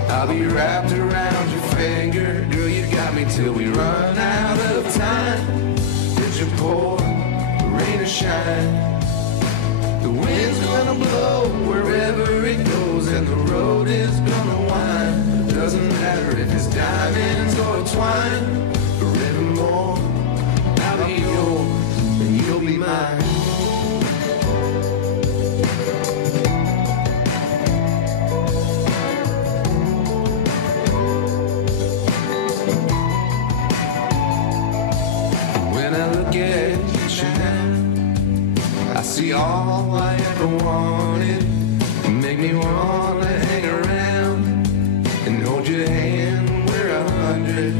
I'll be wrapped around your finger. Girl, you got me till we run out of time. Did you pour, rain or shine? The wind's gonna blow wherever road is gonna wind. It doesn't matter if it's diamonds or twine. Forevermore, I'll be yours and you'll be mine. When I look at you now, I see all I ever wanted. Make me wanna hang around and hold your hand when we're 100.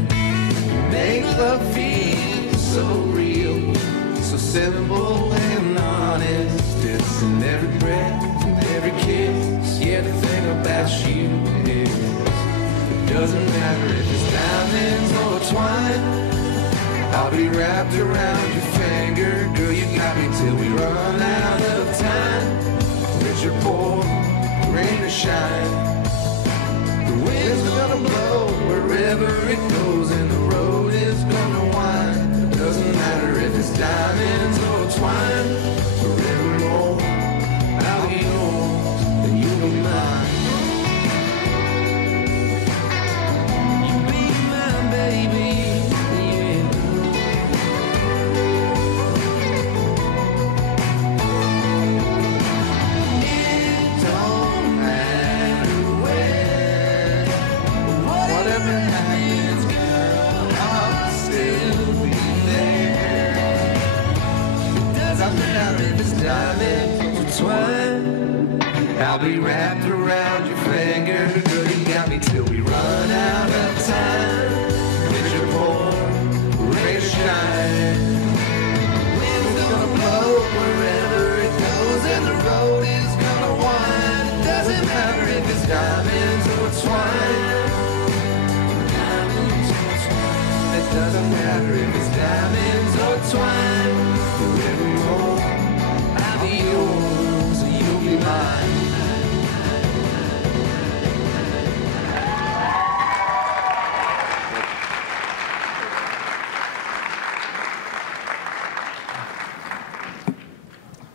Make love feel so real, so simple and honest. It's in every breath and every kiss. Yeah, the thing about you is it doesn't matter if it's diamonds or twine. I'll be wrapped around your finger. Girl, you got me till we run out of time. Rich or poor, rain or shine, the wind's gonna blow wherever it goes, and the road is gonna wind. It doesn't matter if it's diamonds or twine. Forevermore, I'll be yours and you'll be mine. You be mine, baby. Diamonds or twine, I'll be wrapped around your finger. Girl, you got me till we run out of time. Picture pour, rain or shine, wind's gonna blow wherever it goes, and the road is gonna wind. Doesn't matter if it's diamonds or twine. Diamonds or twine. It doesn't matter if it's diamonds or twine. Forevermore, I'll be yours and you'll be mine.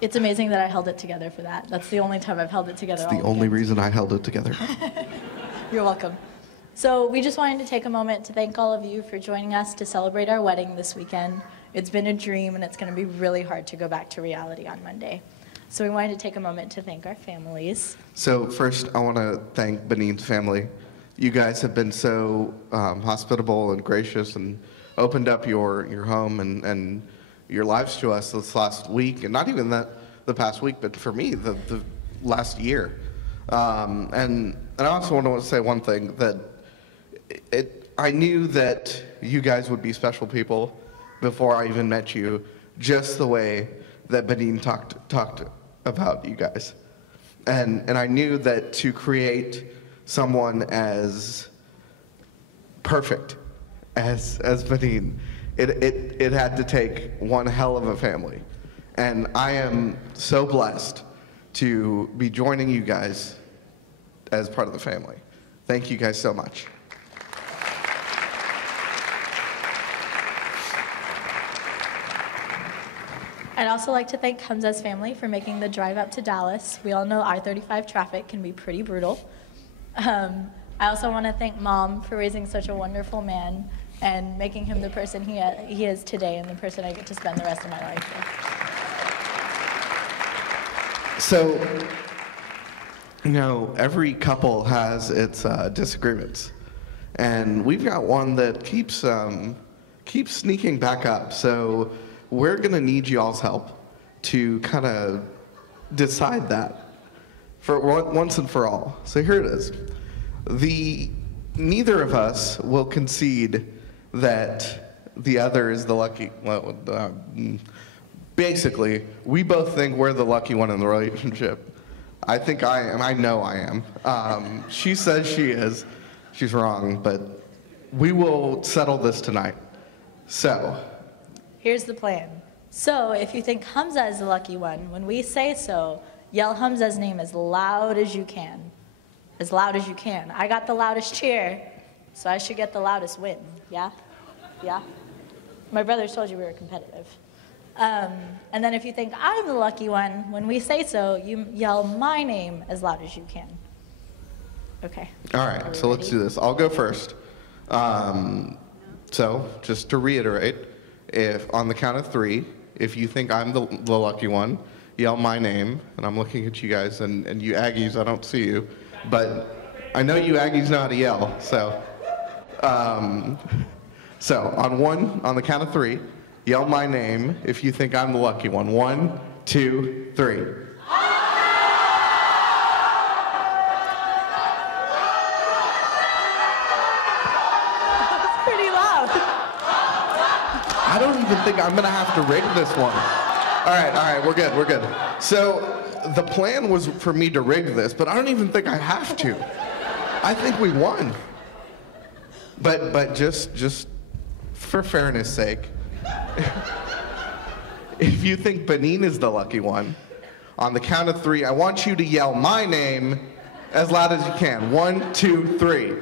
It's amazing that I held it together for that. That's the only time I've held it together. It's the only reason I held it together. You're welcome. So we just wanted to take a moment to thank all of you for joining us to celebrate our wedding this weekend. It's been a dream, and it's going to be really hard to go back to reality on Monday. So we wanted to take a moment to thank our families. So first, I want to thank Baneen's family. You guys have been so hospitable and gracious and opened up your home and your lives to us this last week, and not even the past week, but for me, the last year. And I also want to say one thing, that I knew that you guys would be special people before I even met you, just the way that Baneen talked about you guys. And I knew that to create someone as perfect as Baneen, it had to take one hell of a family. And I am so blessed to be joining you guys as part of the family. Thank you guys so much. I'd also like to thank Hamzah's family for making the drive up to Dallas. We all know I-35 traffic can be pretty brutal. I also want to thank Mom for raising such a wonderful man and making him the person he is today, and the person I get to spend the rest of my life with. So, you know, every couple has its disagreements, and we've got one that keeps sneaking back up. So we're gonna need y'all's help to kind of decide that for once and for all. So here it is. Neither of us will concede that the other is the lucky. Well, basically, we both think we're the lucky one in the relationship. I think I am. I know I am. She says she is. She's wrong, but we will settle this tonight. So, here's the plan. So if you think Hamzah is the lucky one, when we say so, yell Hamzah's name as loud as you can. As loud as you can. I got the loudest cheer, so I should get the loudest win. Yeah? Yeah? My brother told you we were competitive. And then if you think I'm the lucky one, when we say so, you yell my name as loud as you can. Okay. All right, so let's do this. I'll go first. So, just to reiterate, if on the count of 3, if you think I'm the lucky one, yell my name. And I'm looking at you guys, and you Aggies, I don't see you, but I know you Aggies know how to yell. So, so on the count of 3, yell my name if you think I'm the lucky one. 1, 2, 3. I don't even think I'm gonna have to rig this one. All right, we're good. So the plan was for me to rig this, but I don't even think I have to. I think we won. But just for fairness sake, if you think Baneen is the lucky one, on the count of 3, I want you to yell my name as loud as you can. 1, 2, 3.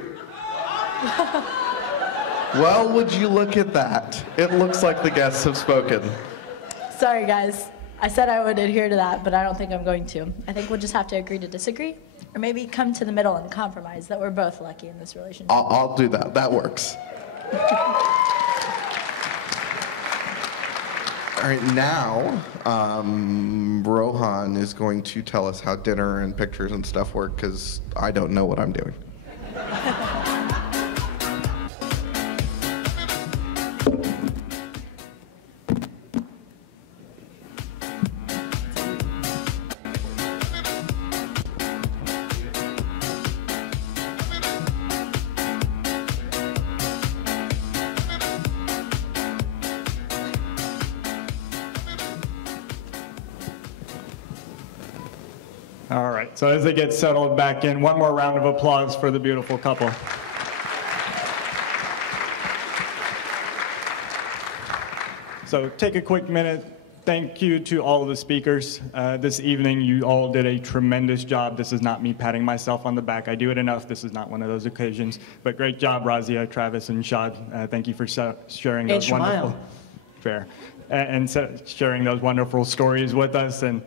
Well, would you look at that? It looks like the guests have spoken. Sorry, guys. I said I would adhere to that, but I don't think I'm going to. I think we'll just have to agree to disagree, or maybe come to the middle and compromise that we're both lucky in this relationship. I'll do that. That works. All right, now Rohan is going to tell us how dinner and pictures and stuff work, because I don't know what I'm doing. All right, so as they get settled back in, one more round of applause for the beautiful couple. So take a quick minute. Thank you to all of the speakers this evening. You all did a tremendous job. This is not me patting myself on the back. I do it enough. This is not one of those occasions. But great job, Razia, Travis, and Shad. Thank you for sharing those wonderful, sharing those wonderful stories with us. And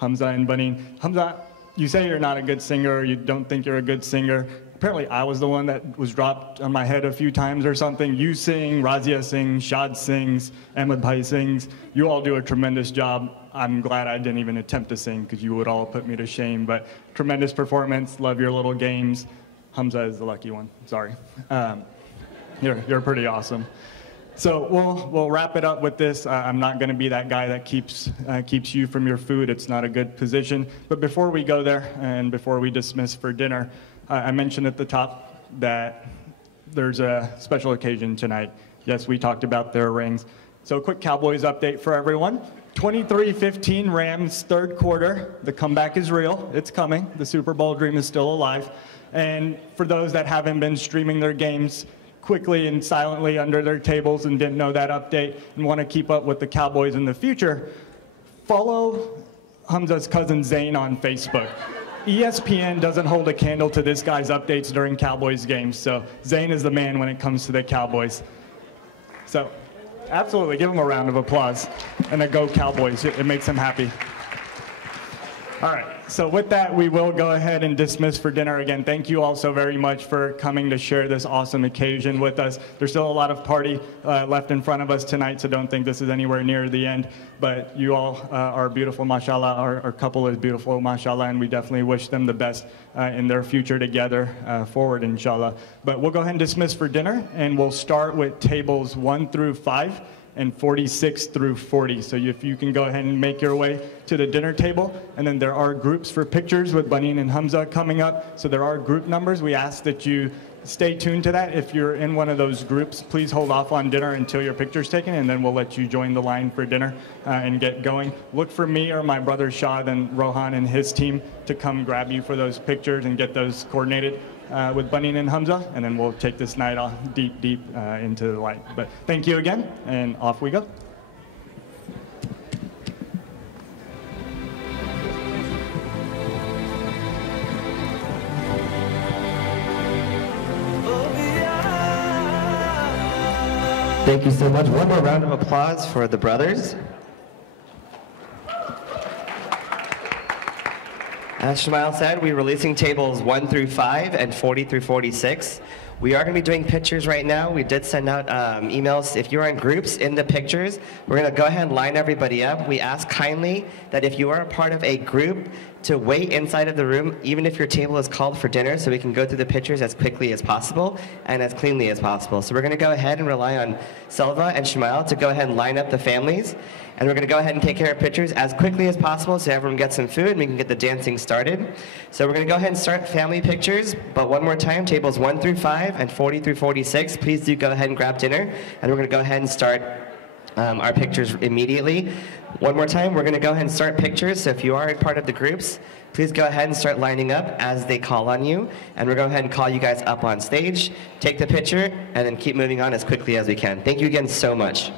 Hamzah and Baneen. Hamzah, you say you're not a good singer, or you don't think you're a good singer. Apparently I was the one that was dropped on my head a few times or something. You sing, Razia sings, Shad sings, Ahmed Bhai sings. You all do a tremendous job. I'm glad I didn't even attempt to sing, because you would all put me to shame. But tremendous performance, love your little games. Hamzah is the lucky one, sorry. You're pretty awesome. So we'll wrap it up with this. I'm not going to be that guy that keeps you from your food. It's not a good position. But before we go there, and before we dismiss for dinner, I mentioned at the top that there's a special occasion tonight. Yes, we talked about their rings. So a quick Cowboys update for everyone. 23-15 Rams, third quarter. The comeback is real. It's coming. The Super Bowl dream is still alive. And for those that haven't been streaming their games quickly and silently under their tables and didn't know that update and want to keep up with the Cowboys in the future, follow Hamzah's cousin Zayn on Facebook. ESPN doesn't hold a candle to this guy's updates during Cowboys games, so Zayn is the man when it comes to the Cowboys. So absolutely, give him a round of applause and a go Cowboys. It makes him happy. All right, so with that, we will go ahead and dismiss for dinner. Again, thank you all so very much for coming to share this awesome occasion with us. There's still a lot of party left in front of us tonight, so don't think this is anywhere near the end. But you all are beautiful, mashallah. Our couple is beautiful, mashallah, and we definitely wish them the best in their future together forward, inshallah. But we'll go ahead and dismiss for dinner, and we'll start with tables 1 through 5. And 46 through 40. So if you can go ahead and make your way to the dinner table. And then there are groups for pictures with Baneen and Hamzah coming up. So there are group numbers. We ask that you stay tuned to that. If you're in one of those groups, please hold off on dinner until your picture's taken, and then we'll let you join the line for dinner and get going. Look for me or my brother Shad and Rohan and his team to come grab you for those pictures and get those coordinated with Baneen and Hamzah, and then we'll take this night off deep into the light. But thank you again, and off we go. Thank you so much. One more round of applause for the brothers. As Shmael said, we're releasing tables 1 through 5 and 40 through 46. We are going to be doing pictures right now. We did send out emails. If you're in groups in the pictures, we're going to go ahead and line everybody up. We ask kindly that if you are a part of a group, to wait inside of the room, even if your table is called for dinner, so we can go through the pictures as quickly as possible and as cleanly as possible. So we're going to go ahead and rely on Selva and Shmael to go ahead and line up the families. And we're going to go ahead and take care of pictures as quickly as possible so everyone gets some food and we can get the dancing started. So we're going to go ahead and start family pictures, but one more time, tables 1 through 5 and 40 through 46. Please do go ahead and grab dinner, and we're going to go ahead and start our pictures immediately. One more time, we're going to go ahead and start pictures. So if you are a part of the groups, please go ahead and start lining up as they call on you. And we're going to go ahead and call you guys up on stage, take the picture, and then keep moving on as quickly as we can. Thank you again so much.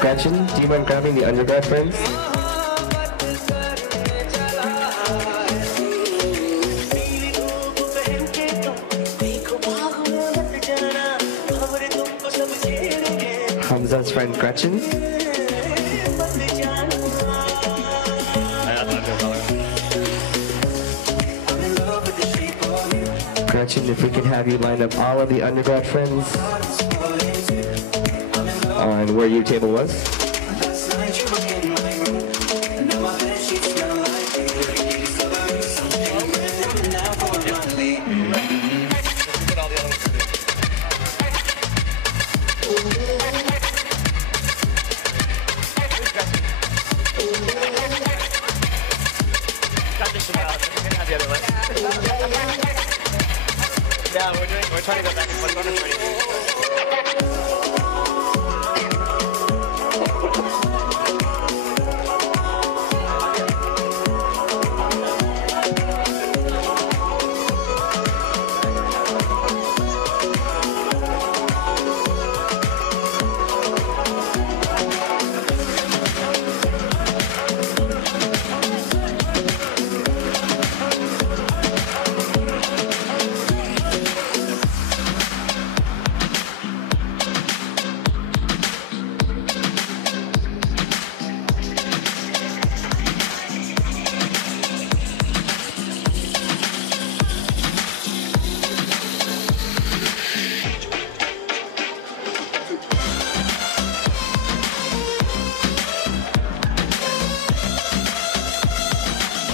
Gretchen, do you mind grabbing the undergrad friends? Hamzah's friend Gretchen. Gretchen, if we could have you line up all of the undergrad friends on where your table was. We're trying to go back and forth on this already.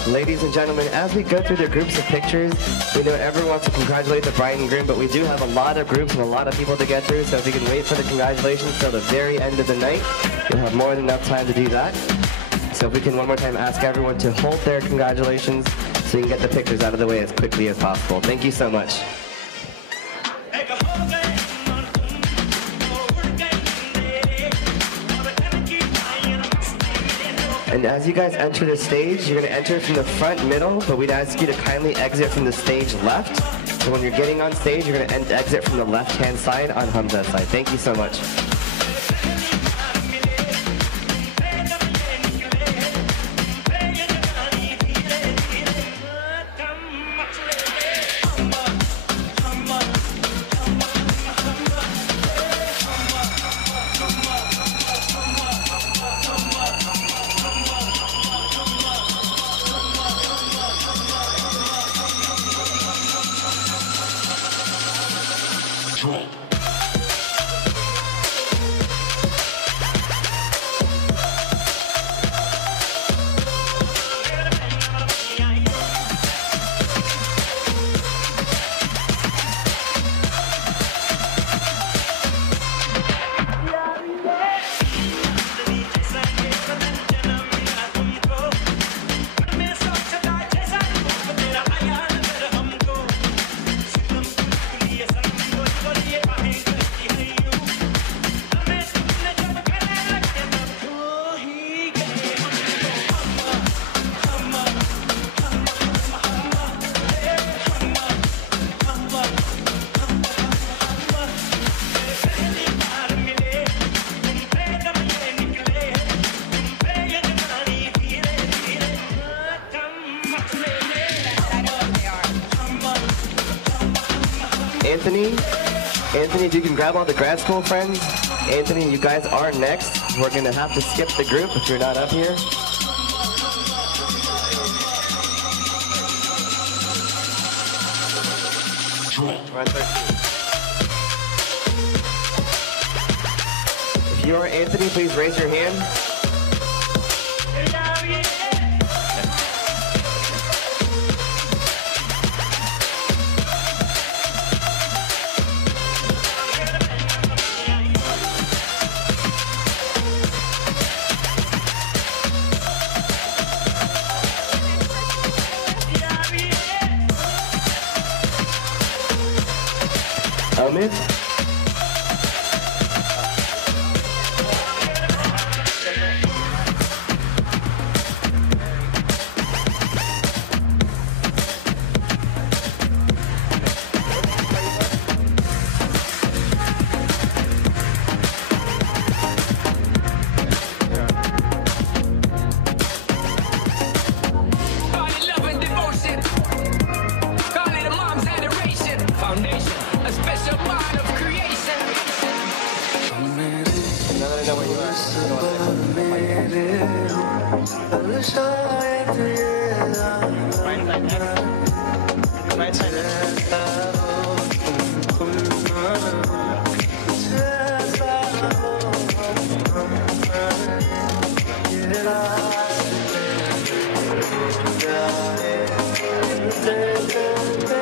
Ladies and gentlemen, as we go through the groups of pictures, we know everyone wants to congratulate the bride and groom, but we do have a lot of groups and a lot of people to get through, so if you can wait for the congratulations till the very end of the night, you'll have more than enough time to do that. So if we can one more time ask everyone to hold their congratulations so you can get the pictures out of the way as quickly as possible. Thank you so much. And as you guys enter the stage, you're going to enter from the front middle, but we'd ask you to kindly exit from the stage left. So when you're getting on stage, you're going to exit from the left-hand side on Hamzah's side. Thank you so much. Anthony, if you can grab all the grad school friends. Anthony, you guys are next. We're gonna have to skip the group if you're not up here. We're on 13. If you are Anthony, please raise your hand. Omid?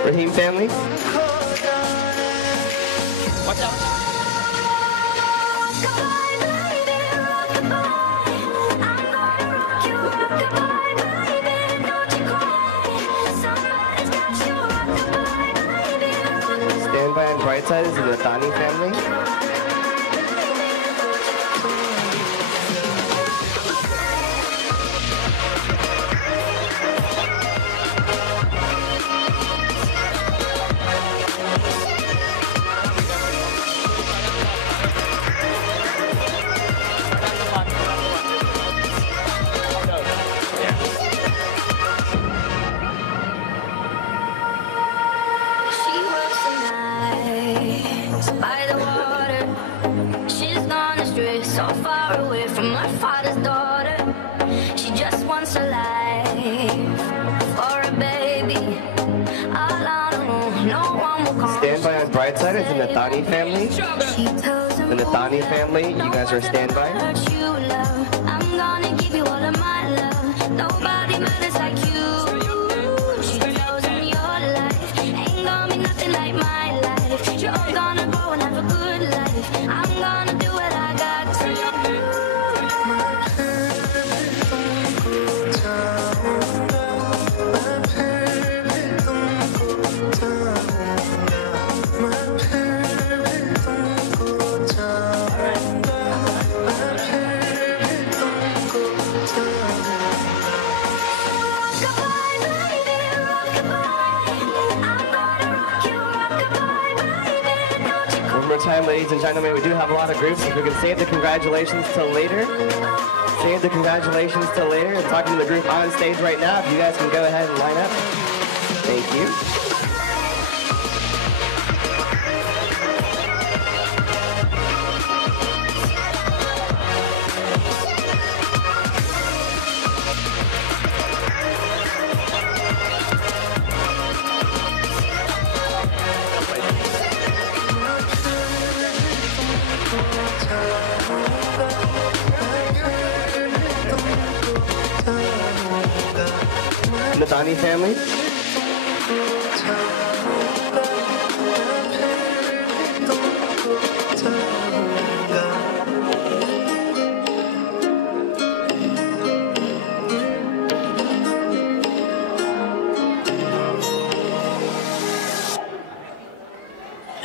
Raheem family. Watch out. Standby on bright side is the Thani family. By the water, she's gone astray, so far away from her father's daughter. She just wants a life for a baby. All alone, no one will come. Standby on bright side is in the Thani family. In the Thani family, you guys are standby. I'm gonna give you all of my love. Nobody matters like you. She tells him your life ain't gonna be nothing like my life. You're gonna go and have a good life. I'm gonna do what I got to do. One more time, ladies and gentlemen, we do have a lot of groups. If we can save the congratulations till later. Save the congratulations till later. I'm talking to the group on stage right now. If you guys can go ahead and line up. Thank you. The Thani family.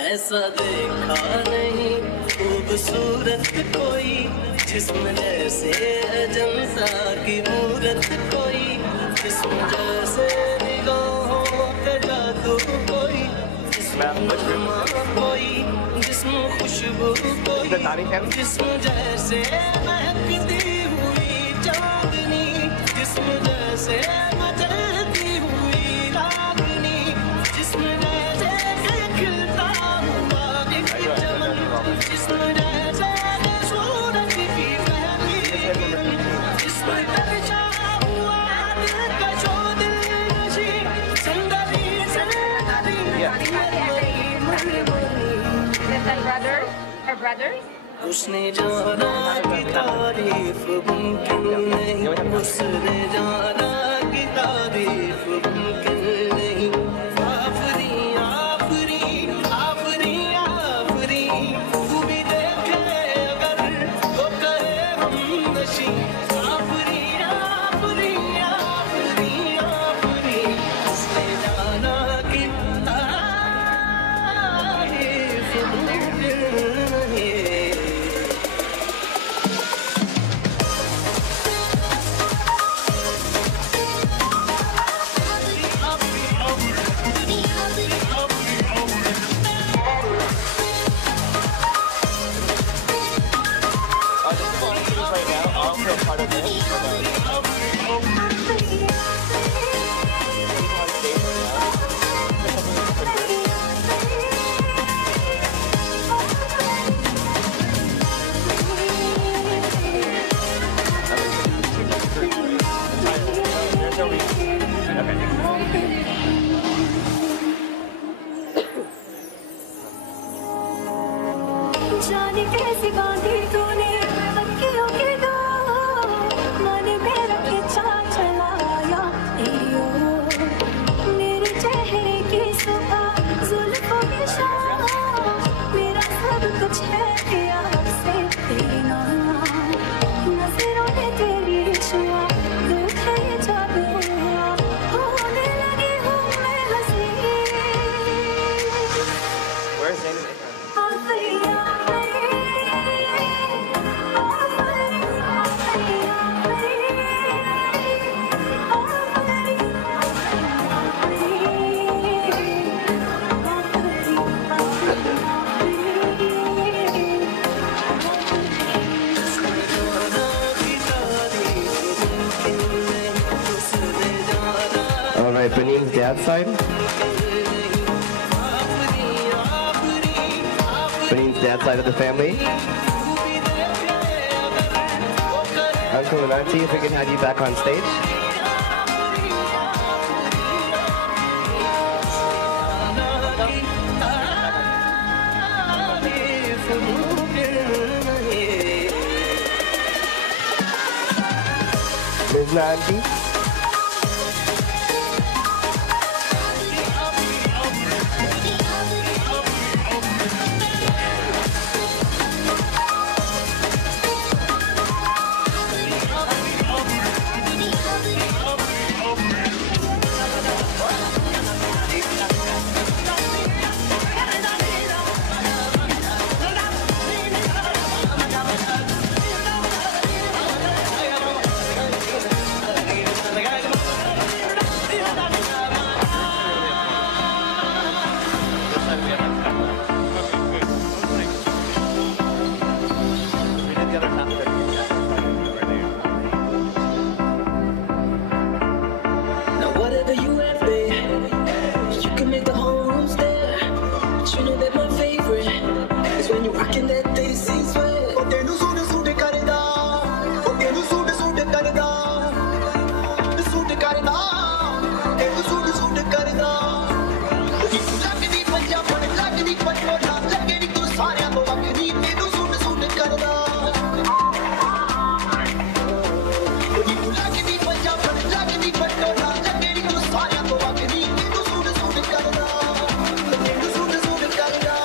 ऐसा देखा नहीं खूबसूरत कोई जिस्म जैसे अजंता की मूरत कोई जिस्म जैसे निगाहों पे जादू कोई जिस्म कोई जिस्म खुशबू कोई जिस्म जैसे महकती हुई चांदनी जिस्म जैसे मचलती हुई रागनी जिस्म जैसे खिलता हुआ एक चमन जिस्म जैसे सूरज की पहली जिस्म दर्जा हुआ दिल का जो दिल नशी सुंदरी सुंदरी उसने जाना की तारीफ मुमकिन नहीं उसने जाना की तारीफ मुमकिन नहीं आफरी आफरी आफरी आफरी तू भी देखे अगर तो करे हम नशी आफरी आफरी आफरी आफरी उसने जाना की तारीफ मुमकिन नहीं Baneen's dad's side. Baneen's dad's side of the family. Uncle and Auntie, if we can have you back on stage. Ms. Auntie. Now whatever you have, babe, you can make the whole room stare. But you know that my favorite is when you're rocking that Desi sweat. Oh, tenu suit suit karda, oh tenu suit suit karda, suit karda, tenu suit karda. Lagdi Punjab, lagdi Patna, lagdi tu saaryan to vakdi, tenu suit karda. Lagdi Punjab, lagdi Patna, lagdi tu saaryan to vakdi, tenu suit karda, tenu suit karda.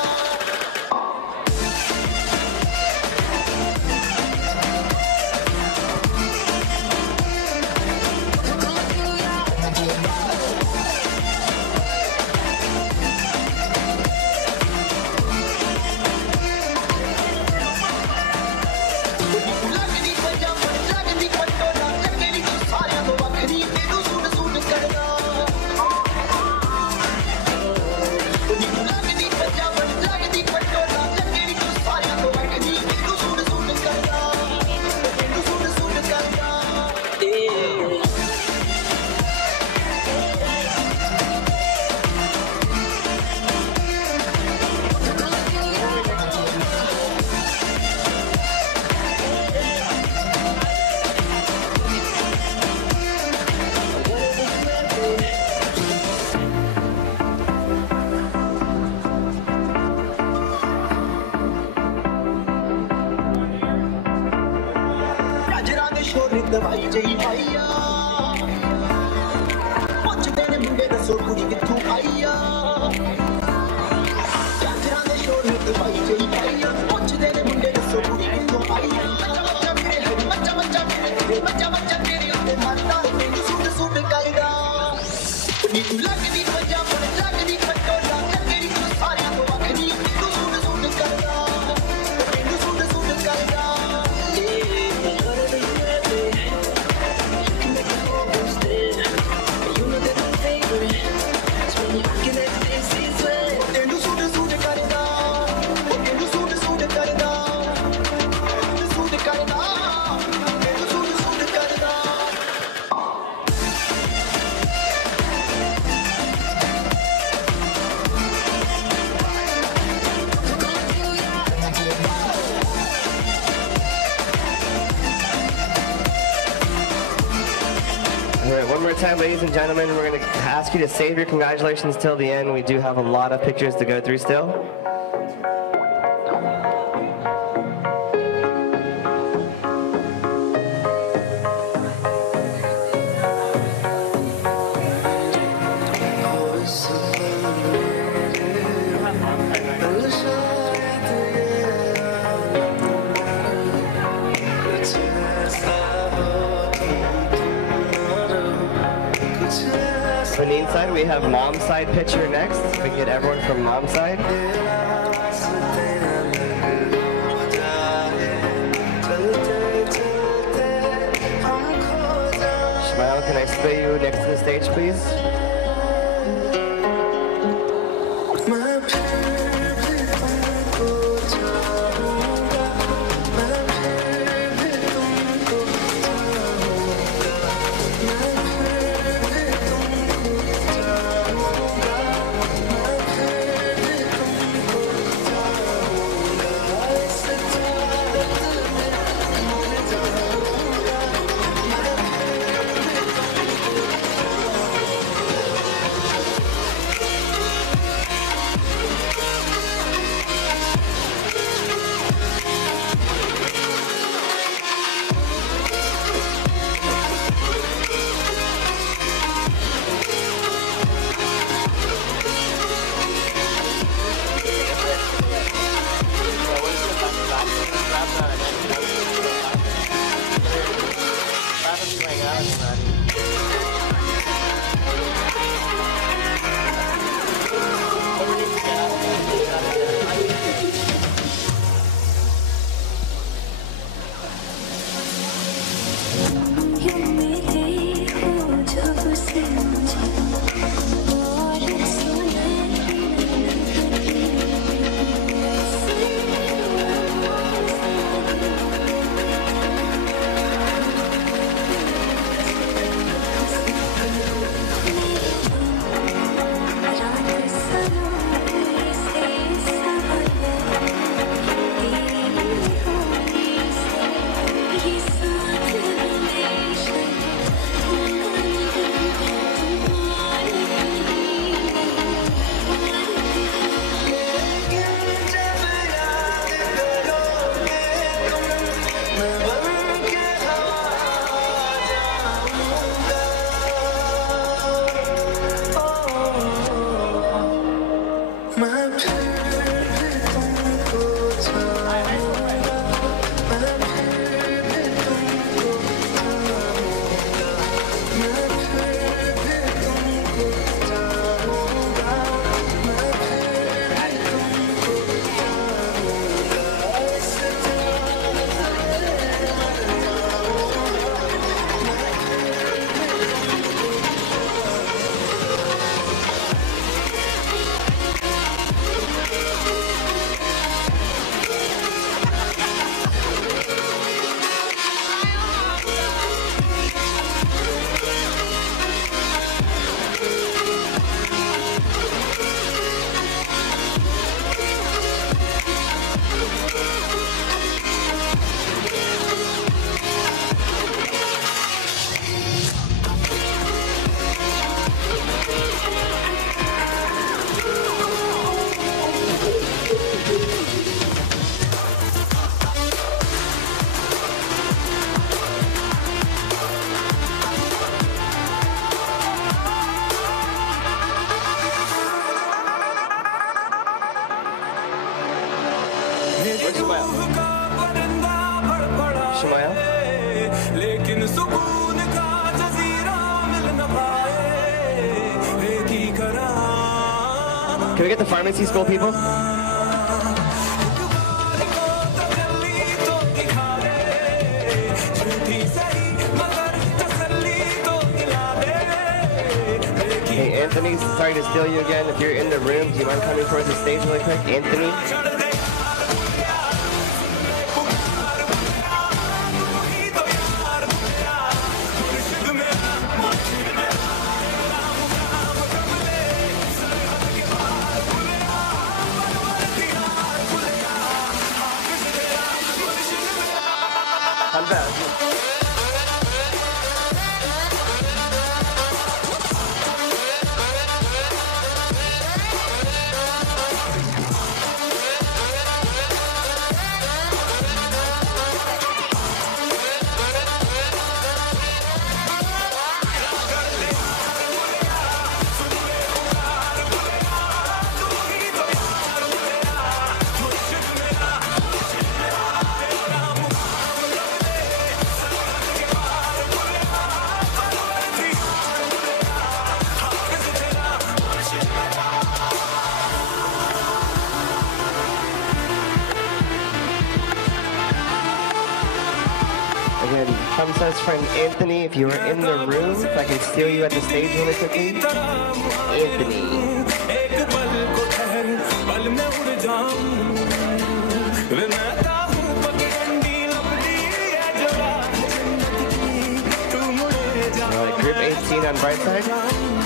Lagdi Punjab, lagdi Patna, lagdi tu saaryan to vakdi, tenu suit karda. Lagdi Punjab, lagdi Patna, lagdi tu saaryan to vakdi, tenu suit karda, tenu suit karda. ਰਾਜਰਾਂ ਦੇ ਸ਼ੋਰ ਦਵਾਈ ਜਈ ਪਾਈਆ ਪੁੱਛਦੇ ਨੇ ਮੁੰਡੇ ਦੱਸੋ ਕੁੜੀ ਕਿੱਥੋਂ ਆਈ ਆ ਰਾਜਰਾਂ ਦੇ ਸ਼ੋਰ ਦਵਾਈ ਜਈ ਪਾਈਆ ਪੁੱਛਦੇ ਨੇ ਮੁੰਡੇ ਦੱਸੋ ਕੁੜੀ ਕਿੱਥੋਂ ਆਈ ਆ ਬੱਚਾ ਮੇਰੇ ਹੈ ਬੱਚਾ ਤੇਰੇ ਉੱਤੇ ਮਰਦਾ ਤੈਨੂੰ ਸੁੱਟ ਕਾਇਦਾ ਨੀ ਤੂੰ ਲੱਗਦੀ ਪੰਜਾਬ ਲੱਗਦੀ ਪਟੋਲਾ ਲੱਗਦੀ ਤੂੰ ਸਾਰਿਆਂ ਤੋਂ ਵੱਖਰੀ ਤੂੰ ਸੁੱਟ ਕਰਦਾ ਤੈਨੂੰ ਸੁੱਟ ਕਰਦਾ All right, one more time, ladies and gentlemen, we're going to ask you to save your congratulations till the end. We do have a lot of pictures to go through still. Baneen side, we have mom's side picture next. We can get everyone from mom's side. Smile, can I spray you next to the stage, please? Can we get the pharmacy school people? Hey, Anthony, sorry to steal you again. If you're in the room, do you mind coming towards the stage really quick? Anthony? Hamzah's friend Anthony, if you were in the room, if I can steal you at the stage really quickly. Anthony. Group 18 on right side.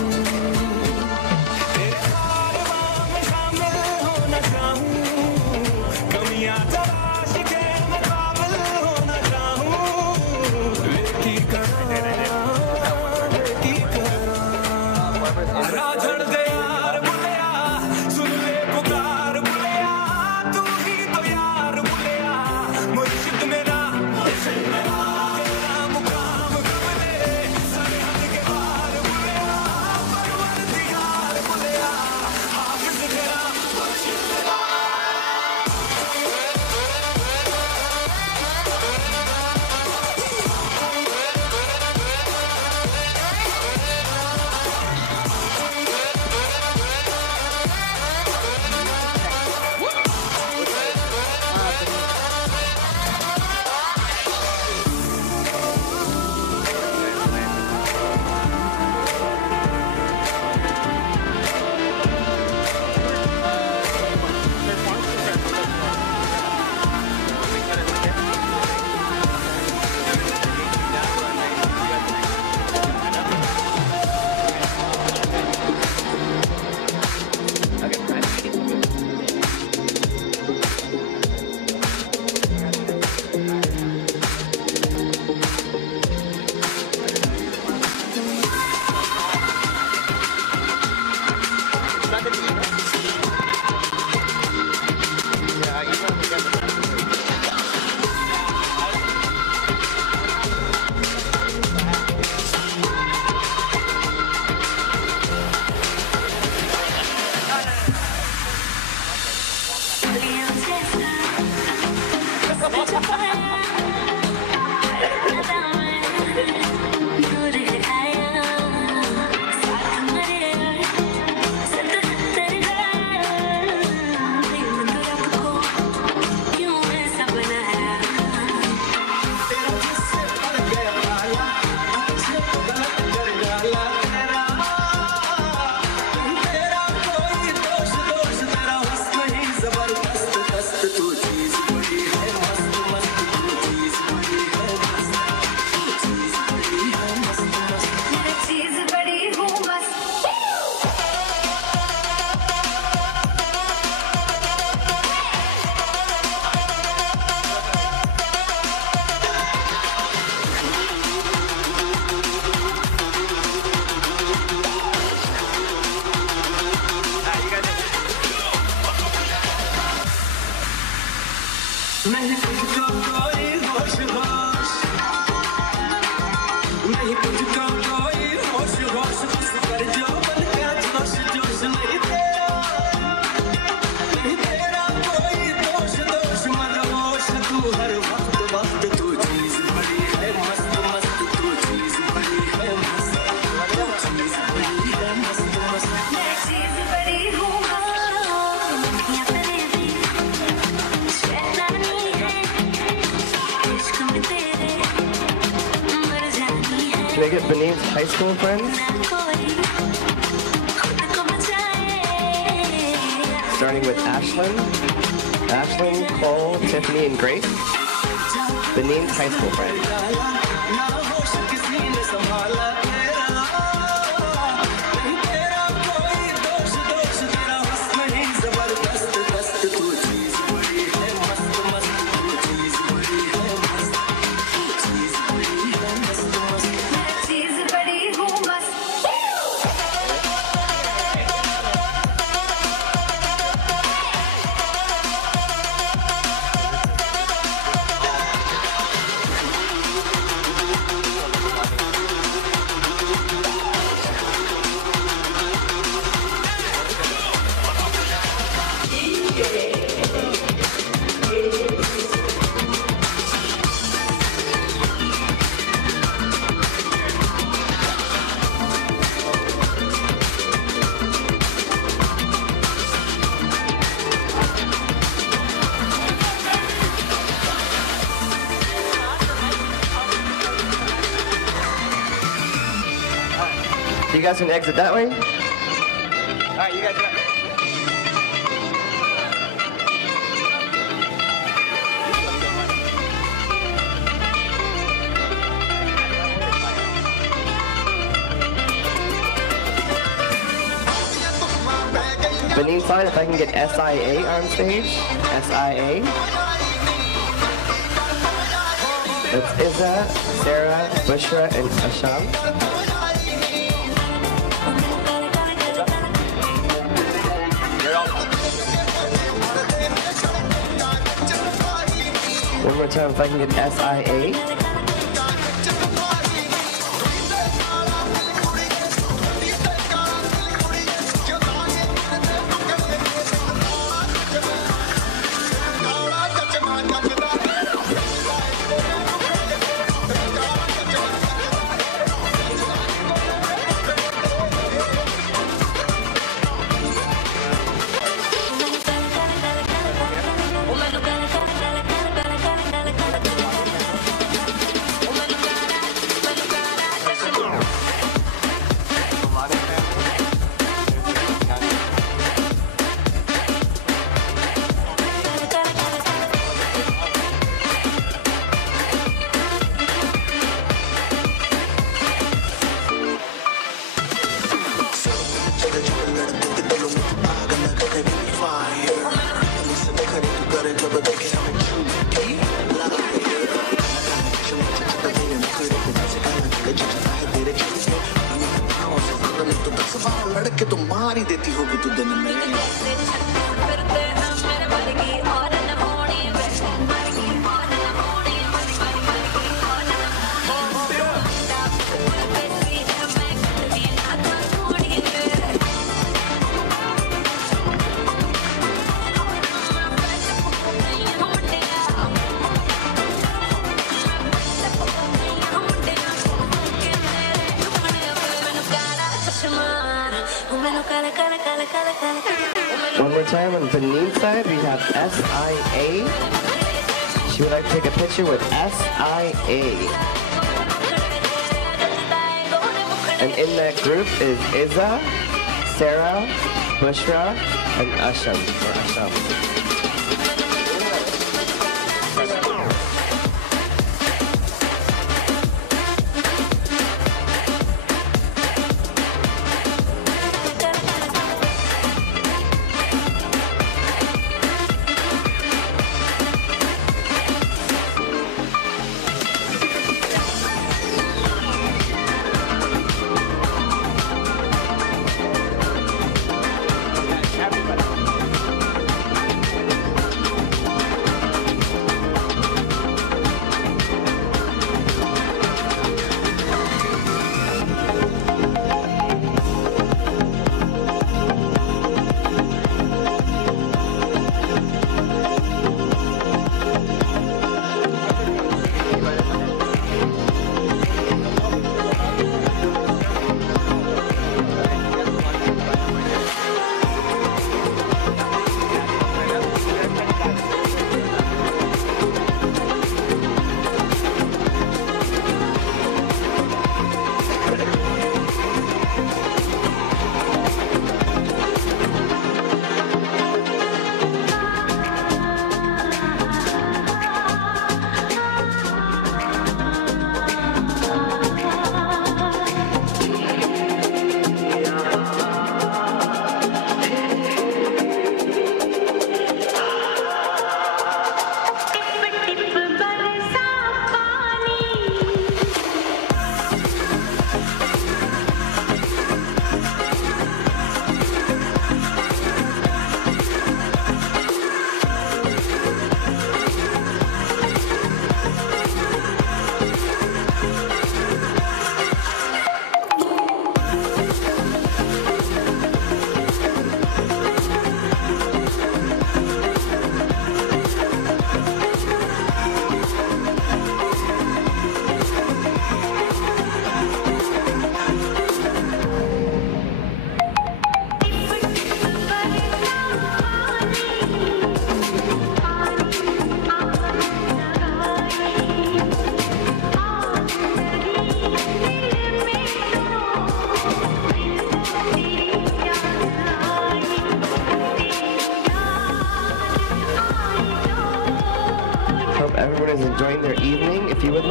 Can I get Baneen's high school friends? Starting with Ashlyn, Cole, Tiffany, and Grace. Baneen's high school friends. You guys can exit that way. All right, you guys got it. Baneen side, if I can get SIA on stage. SIA. It's Izza, Sarah, Bushra, and Asham. One more time, if I can get SIA. लड़के तो मार ही देती होगी तू दिन में One more time on Baneen side, we have SIA. She would like to take a picture with SIA. And in that group is Izza, Sarah, Bushra, and Asham. Or Asham.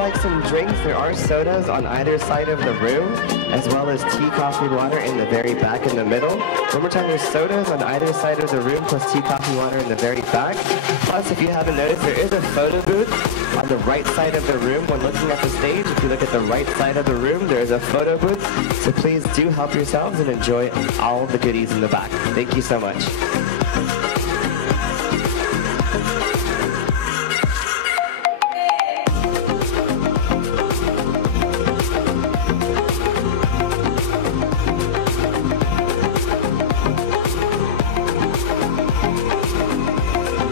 like some drinks, there are sodas on either side of the room, as well as tea, coffee, water in the very back in the middle. One more time, there's sodas on either side of the room, plus tea, coffee, water in the very back. Plus, if you haven't noticed, there is a photo booth on the right side of the room when looking at the stage. If you look at the right side of the room, there is a photo booth. So please do help yourselves and enjoy all the goodies in the back. Thank you so much.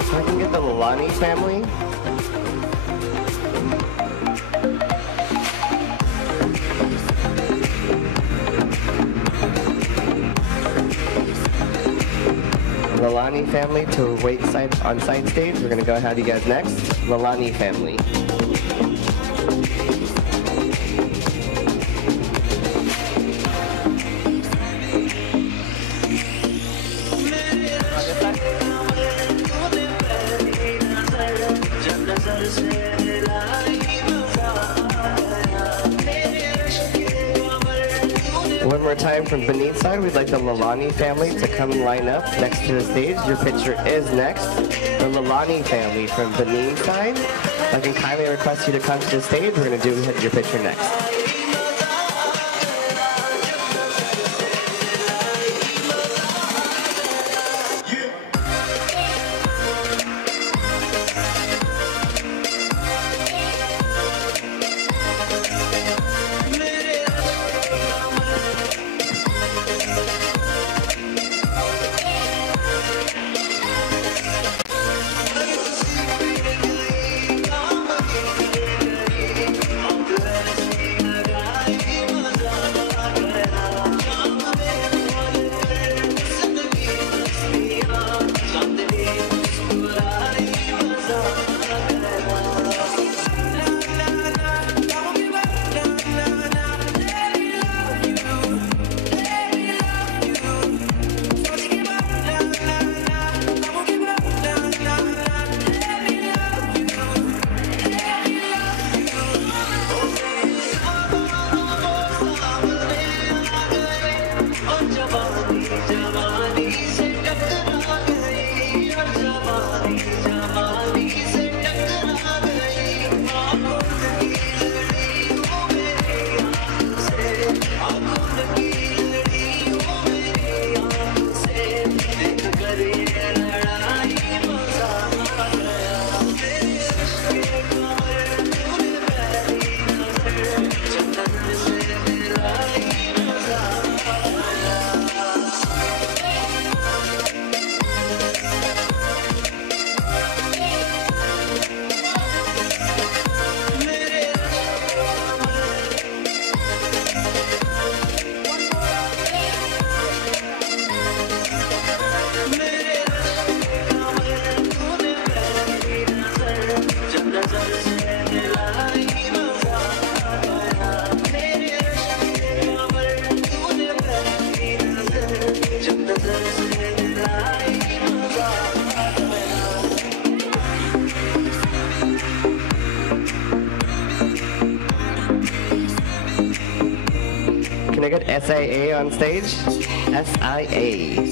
So I can get the Lalani family. Lalani family to wait on side stage. We're going to go ahead you guys next. Lalani family. One more time from Baneen side, we'd like the Lalani family to come line up next to the stage. Your picture is next. The Lalani family from Baneen side. I can kindly request you to come to the stage. We're going to do your picture next. Can I get SIA on stage? SIA.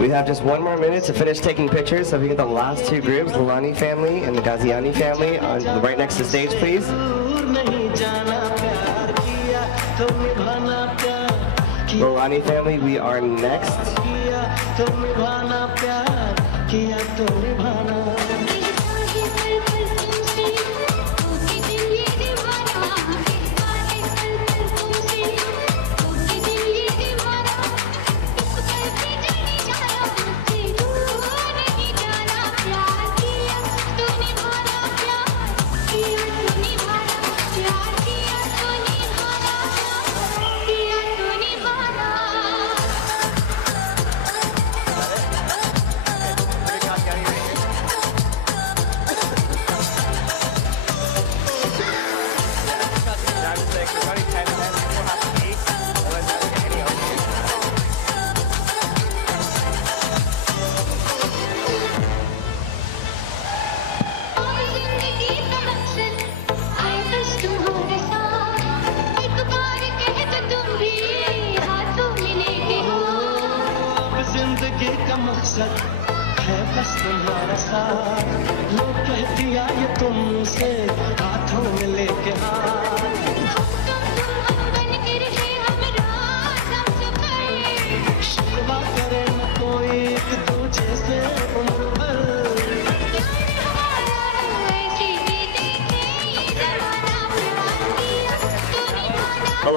We have just 1 more minute to finish taking pictures, so we get the last 2 groups, the Lani family and the Ghaziani family, on right next to the stage, please. The Lani family, we are next.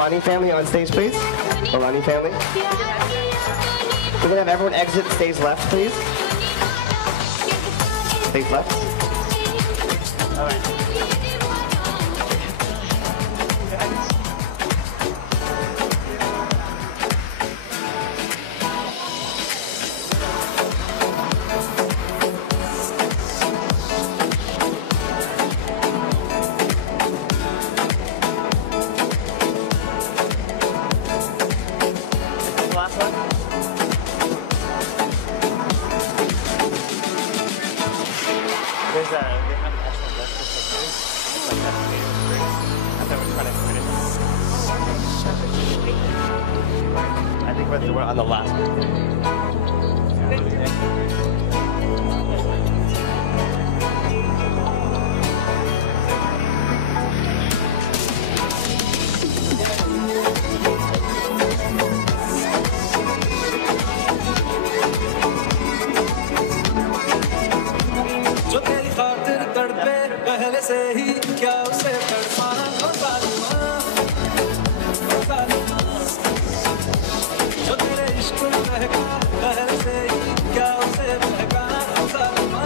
Lani family on stage, please. The Lani family. We're gonna have everyone exit stage left, please. Stage left. All right. We're on the last one. जो तेरी खातिर तड़पे पहले से ही क्या उसे तड़पाना ओ जालिमा जो तेरे इश्क में बहका पहले से ही क्या उसे बहकाना ओ जालिमा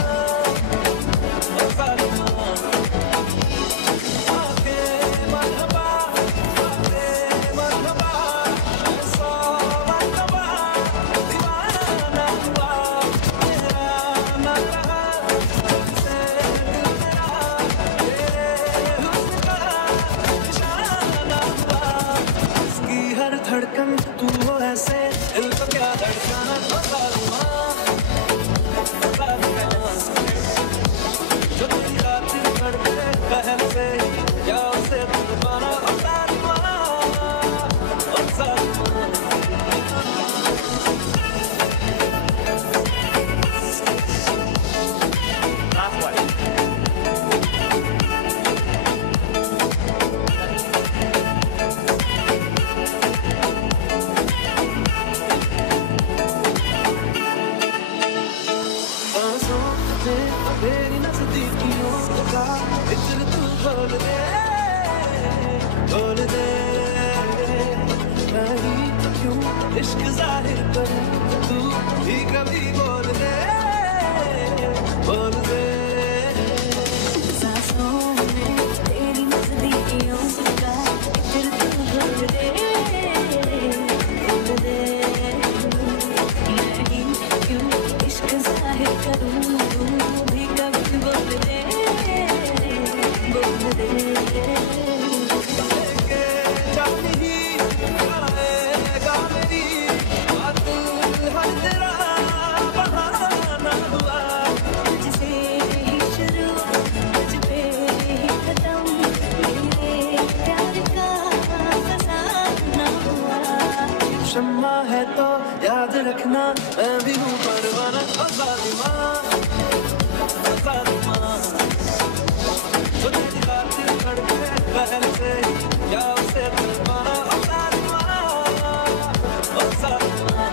आंखें मरहबा सौ मरहबा दीवाना हुआ तेरा ना रहा धड़कन तू हो ऐसे दिल को क्या धड़काना ओ जालिमा जो तेरी खातिर तड़पे पहले से ही क्या उसे तड़पाना ओ जालिमा ओ जालिमा तेरी नज़दीकियों का इत्र तू बोल दे नहीं तो क्यों इश्क जाहिर करूं तू भी कभी बोल दे सांसों में तेरी नज़दीकियों का इत्र तू बोल दे नहीं क्यों इश्क जाहिर करूं है तो याद रखना मैं भी हूँ परवाना ओ ज़ालिमा ओ ज़ालिमा जो तेरी खातिर धड़के पहले से क्या उसे दिल पाना ओ ज़ालिमा ओ ज़ालिमा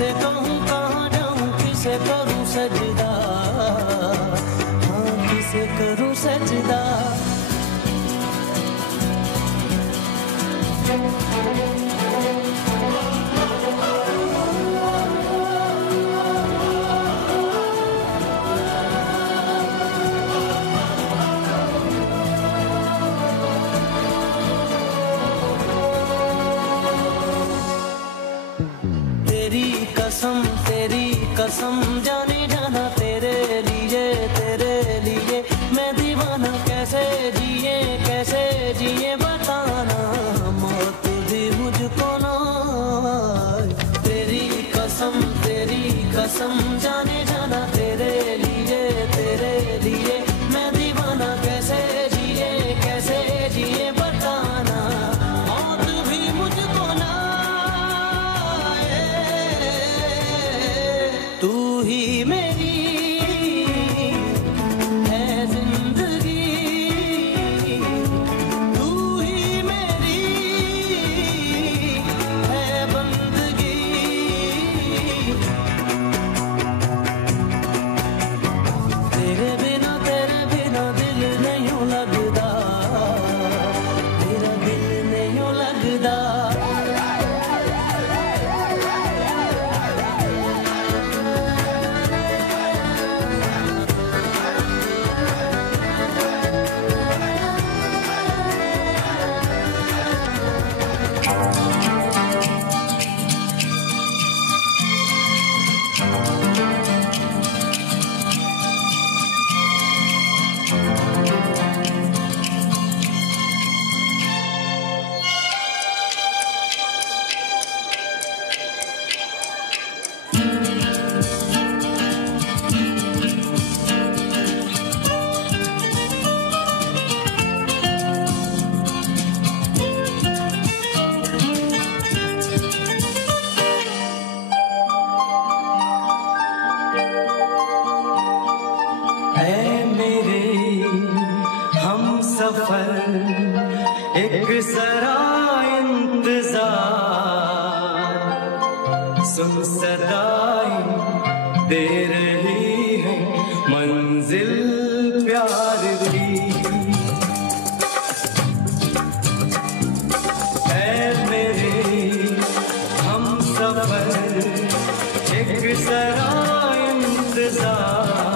किसे कहूँ कहाँ जाऊँ किसे करूँ सजदा हाँ किसे करूँ सजदा तेरी कसम जाने जाना तेरे लिए मैं दीवाना कैसे जिए बताना मौत भी मुझको ना तेरी कसम जाने जाना तेरे लिए मैं दीवाना कैसे जिए बताना मौत भी मुझको ना तू ही मेरी है जिंदगी तू ही मेरी है बंदगी तेरे बिना दिल नहीं लगदा तेरा दिल नहीं लगदा एक जरा इंतजार सुन सदाएं दे रही है मंजिल प्यार की है मेरे हम सफर एक जरा इंतजार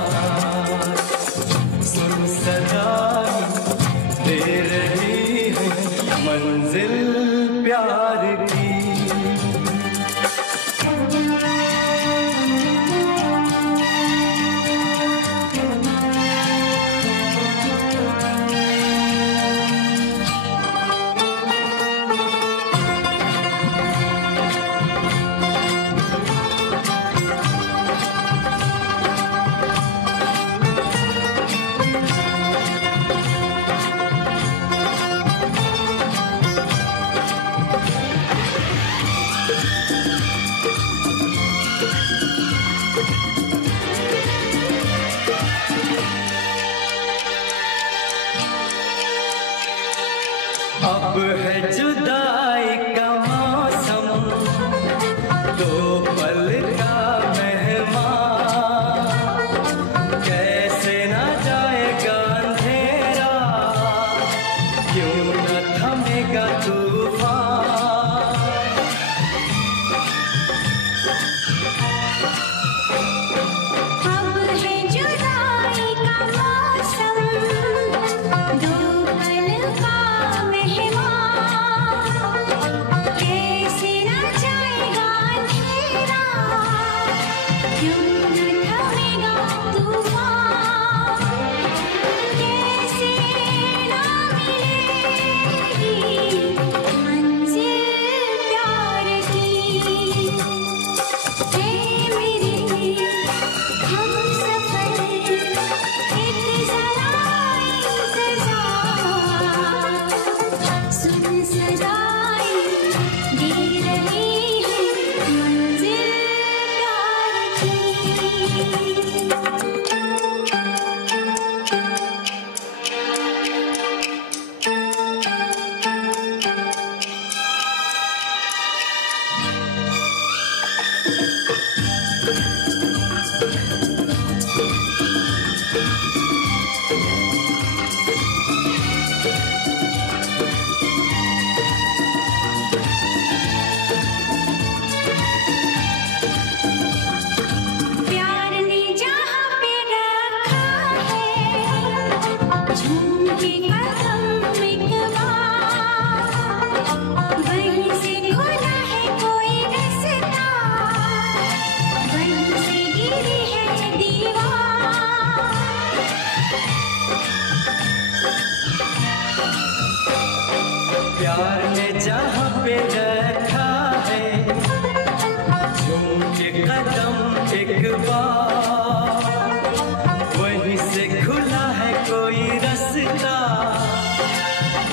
सुन सदाएं दे रही है मंजिल प्यार की अब है जुदाई का मौसम दो पल का मेहमान कैसे न जाएगा अंधेरा क्यों न थमेगा तूफान अब है जुदाई का मौसम दो पल का मेहमान प्यार ने जहाँ पे रखा है झूम के कदम एक बार वहीं से खुला है कोई रास्ता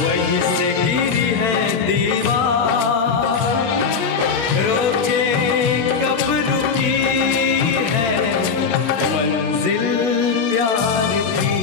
वहीं से गिरी है दीवार रोके कब रुकी है मंजिल प्यार की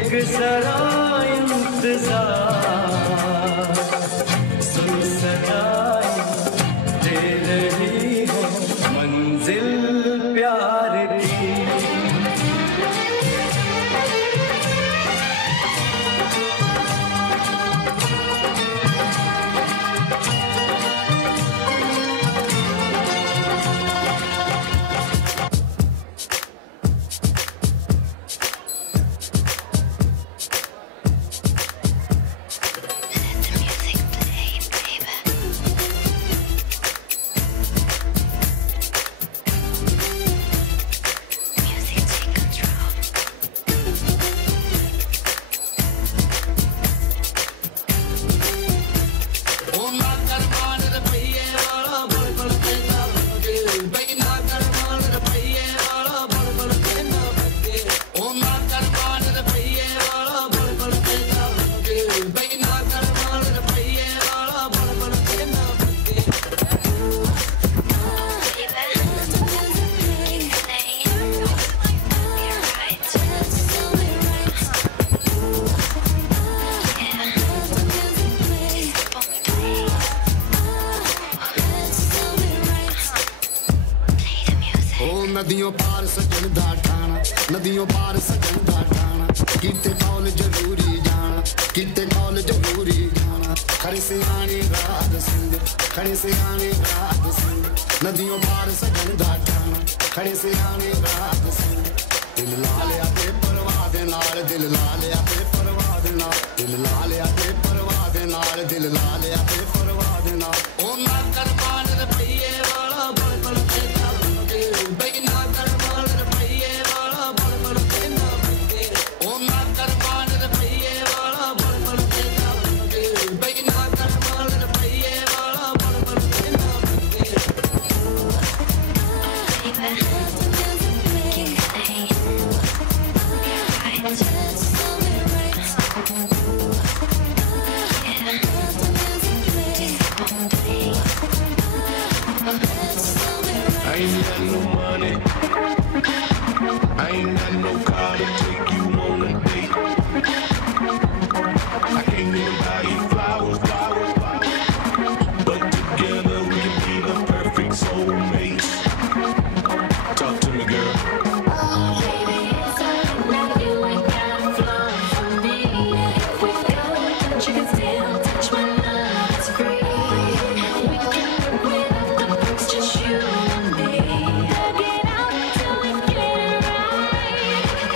एक जरा इंतजार सुन सदाएं दे रही है मंजिल प्यार की नदियों पार सजन दा ठाना नदियों पार सजन दा ठाना किते कॉल जरूरी जाना किते कॉल जरूरी जाना खड़े से आने रात सिंह खड़े से आने रात सिंह नदियों पार सजन दा ठाना खड़े से आने रात सिंह दिल ला लिया ते परवाह दे नाल दिल ला लिया ते परवाह दे नाल दिल ला लिया ते परवाह दे नाल दिल ला लिया ते परवाह दे नाल ओ ना करमान रपइए वाला बड़ बड़ तेरा बेगी ना करमान रपइए वाला बड़ बड़ तेरा ओ ना करमान रपइए वाला बड़ बड़ तेरा बेगी ना करमान रपइए वाला बड़ बड़ तेरा I ain't got no money. I ain't got no car to take you on a date. I can't even buy you flowers, flowers, flowers. But together we can be the perfect soulmates. Talk to me, girl. Just you and me. Get out till we get it right.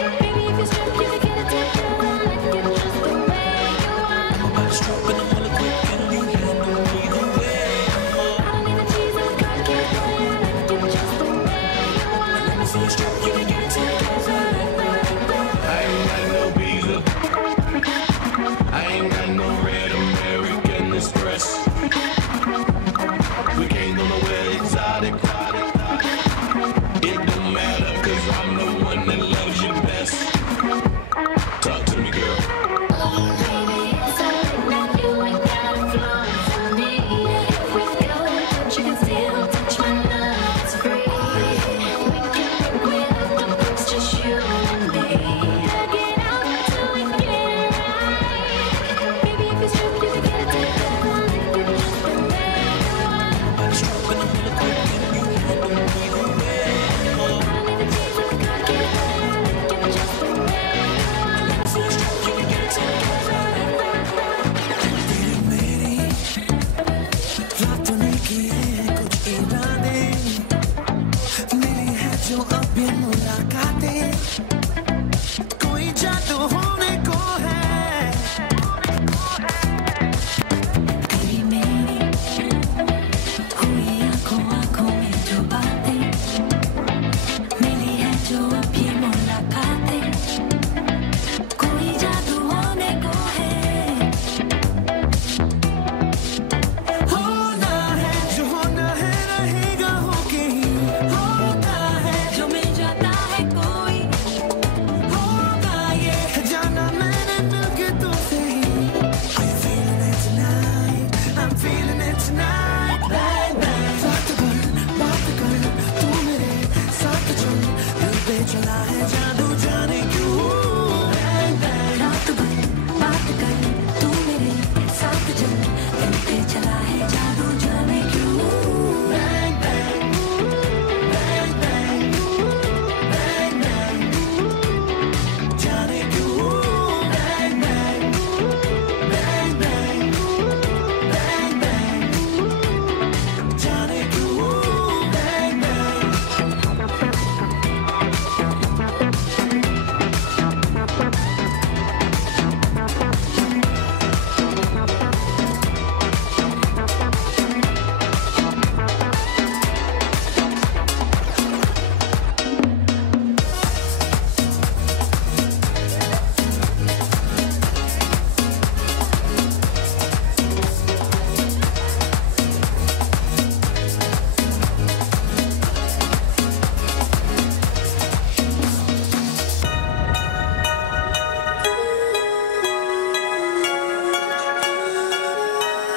जो अब ये मुलाकातें कोई जादू होने को है कभी मेरी हुई आंखों आंखों में जो बातें मिली है जो अब ये मुलाकातें कोई जादू होने को है होना है जो होना है रहेगा होके ही होता है जो मिल जाता है कोई होगा ये जाना मैंने मिलके तुमसे ही Are you feeling it tonight? I'm feeling it tonight Bang bang बात कर तू मेरे साथ चल दिल पे चला है जादू जाने क्यों Bang bang बात कर तू मेरे साथ चल दिल पे चला है जादू जाने क्यों Bang bang bang bang bang bang जाने क्यों Bang bang bang bang bang bang जाने क्यों Bang bang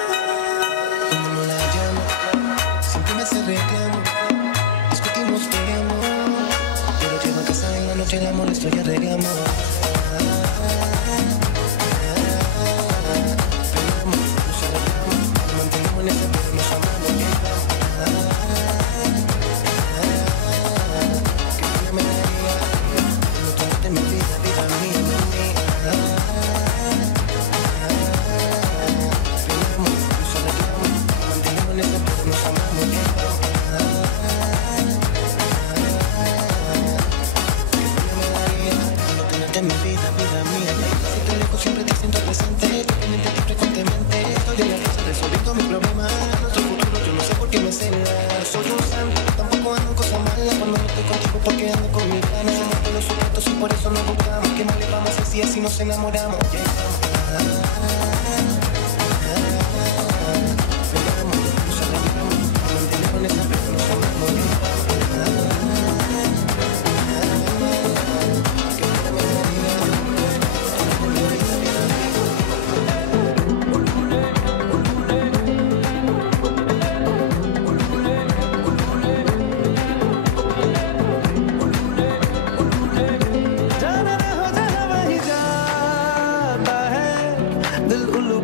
Como la llamo, siempre me hace reclamo. Discutimos, peleamos. Yo lo llevo a casa en la noche, la molesto y arreglamos. Peleamos, nos arreglamos. Nos mantenemos en ese pero nos amamos. Que pena me daría. No tomaste mi vida, vida mía, mía. Peleamos, nos arreglamos. Mantenemos en ese pero nos amamos. No tenerte en mi vida, vida mía. Si te lejos siempre te siento presente. Estoy pendiente de ti frecuentemente. Estoy en la casa resolviendo mis problemas. Nuestro futuro yo no sé por qué me celas. Soy un santo, tampoco ando en cosas malas. Cuando no estoy contigo porque ando con mis ganas. Somos todos sujetos y por eso nos buscamos. ¿Qué más le vamos a hacer si así nos enamoramos? Peleamos, nos arreglamos. Mantenemos en esa pero nos amamos. जाना ना हो जहाँ वहीं जाता है दिल उल्लू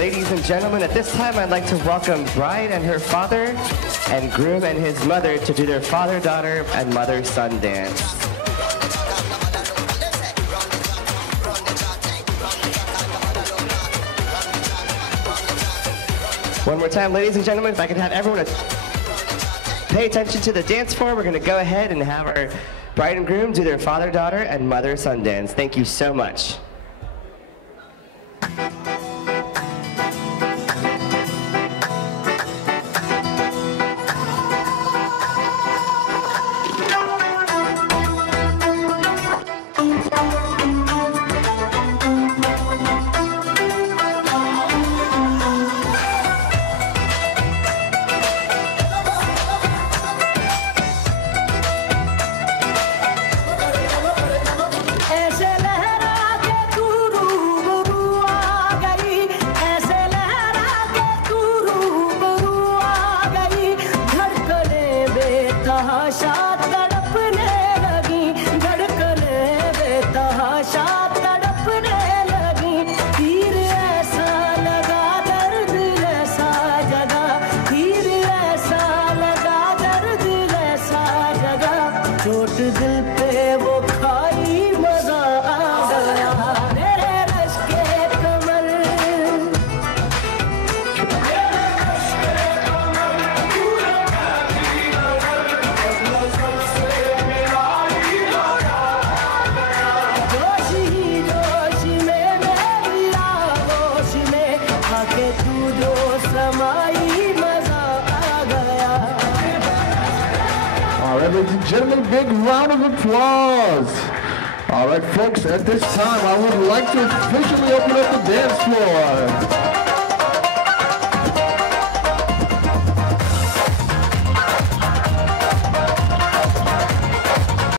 ladies and gentlemen, at this time I'd like to welcome bride and her father and groom and his mother to do their father-daughter and mother-son dance. One more time, ladies and gentlemen, if I could have everyone pay attention to the dance floor, we're going to go ahead and have our bride and groom do their father-daughter and mother-son dance. Thank you so much. Ladies and gentlemen, big round of applause. All right, folks, at this time, I would like to officially open up the dance floor.